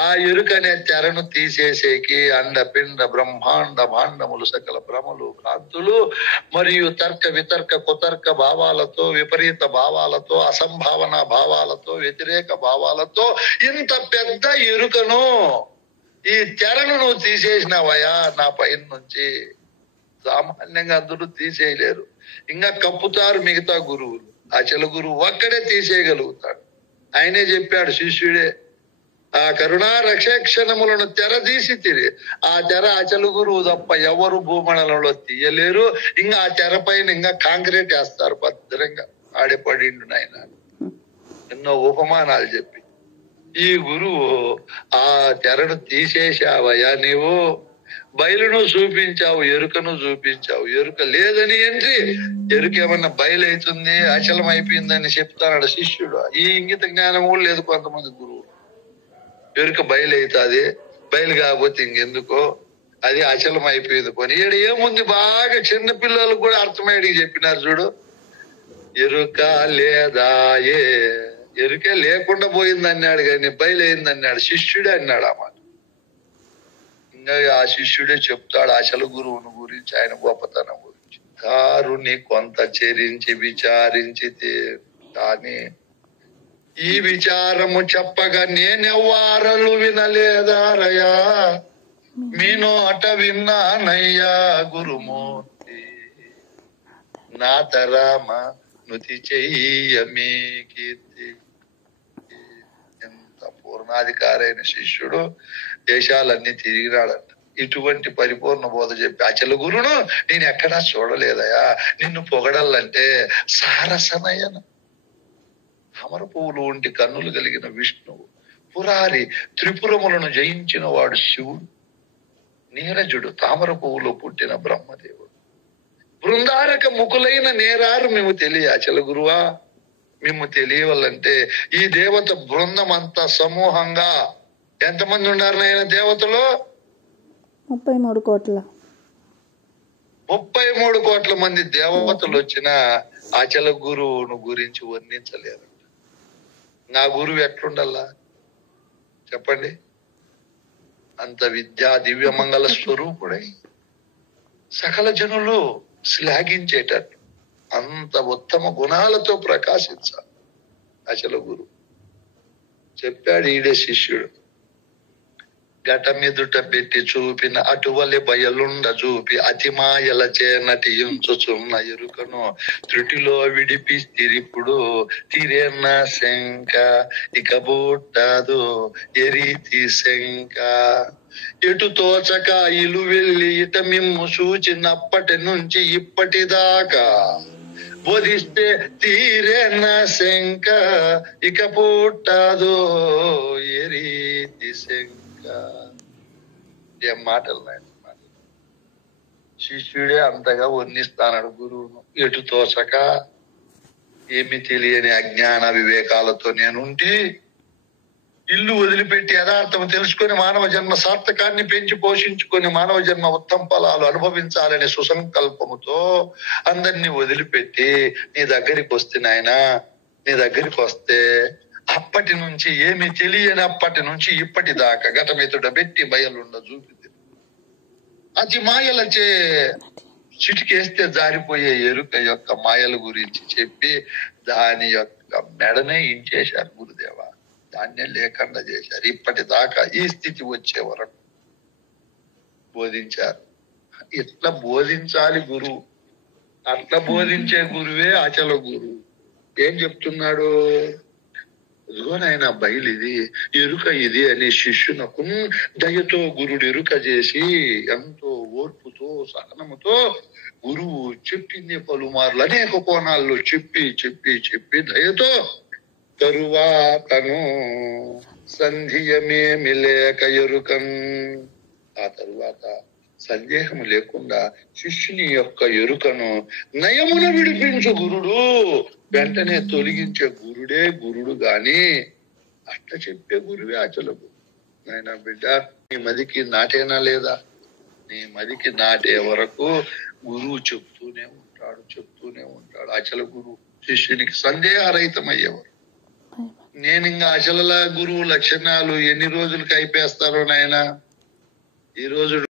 ఆ ఎరుక అనే తెరను తీసేసేకి అండపిండ బ్రహ్మాండ భాండములు సకల భ్రమలు కాంతులు మరియు తర్క వితర్క కుతర్క భావాలతో విపరీత భావాలతో అసంభావన భావాలతో వ్యతిరేక భావాలతో ఇంత పెద్ద ఎరుకను ఈ తెరను నువ్వు తీసేసినావయ్యా నా పైన నుంచి. సామాన్యంగా అందరూ తీసేయలేరు, ఇంకా కప్పుతారు మిగతా గురువులు. అచల గురువు ఒక్కడే తీసేయగలుగుతాడు. ఆయనే చెప్పాడు, శిష్యుడే ఆ కరుణా రక్షణములను తెరదీసి ఆ తెర అచల గురువు తప్ప ఎవరు భూమండలంలో తీయలేరు. ఇంకా ఆ తెర పైన ఇంకా కాంక్రీట్ వేస్తారు భద్రంగా. ఆడేపడిండు నాయన ఎన్నో ఉపమానాలు చెప్పి. ఈ గురువు ఆ తెరను తీసేసావయ్యా నీవు, బయలును చూపించావు, ఎరుకను చూపించావు. ఎరుక లేదని ఏంటి? ఎరుక ఏమన్నా బయలైతుంది అచలం అయిపోయిందని చెప్తాడు శిష్యుడు. ఈ ఇంగిత జ్ఞానం కూడా లేదు కొంతమంది గురువు. ఎరుక బయలైతుంది, బయలు కాకపోతే ఇంకెందుకో అది అచలం అయిపోయింది కొని. ఈడ ఏముంది, బాగా చిన్న పిల్లలకు కూడా అర్థమయ్యేది చెప్పినారు చూడు. ఎరుక లేదాయే, ఎరుకే లేకుండా పోయింది అన్నాడు కానీ బయలైంది అన్నాడు శిష్యుడే అన్నాడు. ఆ మాట ఇంకా ఆ శిష్యుడే చెప్తాడు అచల గురువును గురించి, ఆయన గొప్పతనం గురించి. కారుని కొంత చెరించి విచారించితే కానీ ఈ విచారము చెప్పగా నేనెవ్వారలు వినలేదారయా, మీ నోట విన్నానయ్యా గురుమూర్తి. నా తరామ నుతి చెయ్య మీ కీర్తి. ఎంత పూర్ణాధికారి అయిన శిష్యుడు దేశాలన్నీ తిరిగినాడంట. ఇటువంటి పరిపూర్ణ బోధ చెప్పి అచల గురును నేను ఎక్కడా చూడలేదయా, నిన్ను పొగడల్లంటే సారసనయన. తామర పువ్వులు వంటి కన్నులు కలిగిన విష్ణువు, పురారి త్రిపురములను జయించిన వాడు శివుడు, నీరజుడు తామర పువ్వులో పుట్టిన బ్రహ్మదేవుడు, బృందారక ముకులైన నేరారు మేము తెలియ. అచల గురువా, మేము తెలియవాలంటే ఈ దేవత బృందం అంతా సమూహంగా ఎంతమంది ఉన్నారు నాయన దేవతలు? 33 కోట్ల. 33 కోట్ల మంది దేవతలు వచ్చిన అచల గురువును గురించి వర్ణించలేరు. నా గురువు ఎట్లుండల్లా చెప్పండి? అంత విద్యా దివ్యమంగళ స్వరూపుడై సకల జనులు శ్లాఘించేటట్టు అంత ఉత్తమ గుణాలతో ప్రకాశించాలి అచల గురు. చెప్పాడు ఈడే శిష్యుడు. ఘటమెదుట పెట్టి చూపిన అటువలి బయలుండ చూపి అతిమాయల చేనటించుచున్న ఎరుకను త్రుటిలో విడిపిస్తిరిప్పుడు తీరేన్న శంక ఇక బోట్టాదు ఎరీతి శంక. ఎటు తోచక ఇలు వెళ్ళి ఇట మిమ్ము సూచినప్పటి నుంచి ఇప్పటిదాకా బోధిస్తే తీరేన్న శంక ఇక పుట్టాదో ఎరీతి శంక. ఏం మాటలు నాయన. శిష్యుడే అంతగా వర్ణిస్తాడు గురువును. ఎటు తోచక ఏమి తెలియని అజ్ఞాన వివేకాలతో నేనుండి ఇల్లు వదిలిపెట్టి యథార్థం తెలుసుకొని మానవ జన్మ సార్థకాన్ని పెంచి పోషించుకొని మానవ జన్మ ఉత్తమ ఫలాలు అనుభవించాలనే సుసంకల్పముతో అందరినీ వదిలిపెట్టి నీ దగ్గరికి వస్తే నాయన, నీ దగ్గరికి వస్తే అప్పటి నుంచి ఏమి తెలియని అప్పటి నుంచి ఇప్పటిదాకా ఘటమెదుట పెట్టి బయలుండ చూపింది అతి మాయలచే చిటికేస్తే జారిపోయే ఎరుక యొక్క మాయల గురించి చెప్పి దాని యొక్క మెడనే ఇంచేశారు గురుదేవ. దాన్నే లేకుండా చేశారు. ఇప్పటిదాకా ఈ స్థితి వచ్చే వరకు బోధించారు. ఇట్లా బోధించాలి గురువు. అట్లా బోధించే గురువే అచల గురువు. ఏం చెప్తున్నాడు? ఇదిగోనైనా బయలుది ఎరుక ఇది అనే శిష్యునకు దయతో గురుడు ఎరుక చేసి ఎంతో ఓర్పుతో సహనముతో గురువు చెప్పింది పలుమార్లు అనేక కోణాల్లో చెప్పి చెప్పి చెప్పి దయతో తరువాతను సంధియమేమి లేక ఎరుకన్. ఆ తరువాత సందేహము లేకుండా శిష్యుని యొక్క ఎరుకను నయమున విడిపించు గురుడు. వెంటనే తొలగించే గురుడే గురుడు గాని అట్లా చెప్పే గురువే అచల గురు. నాయన బిడ్డ, నీ మదికి నాటేనా లేదా? నీ మదికి నాటే వరకు గురువు చెప్తూనే ఉంటాడు. అచల గురువు శిష్యునికి సందేహరహితమయ్యేవారు. నేను ఇంకా అచల గురువు లక్షణాలు ఎన్ని రోజులకి అయిపోయేస్తారో నాయన. ఈ రోజు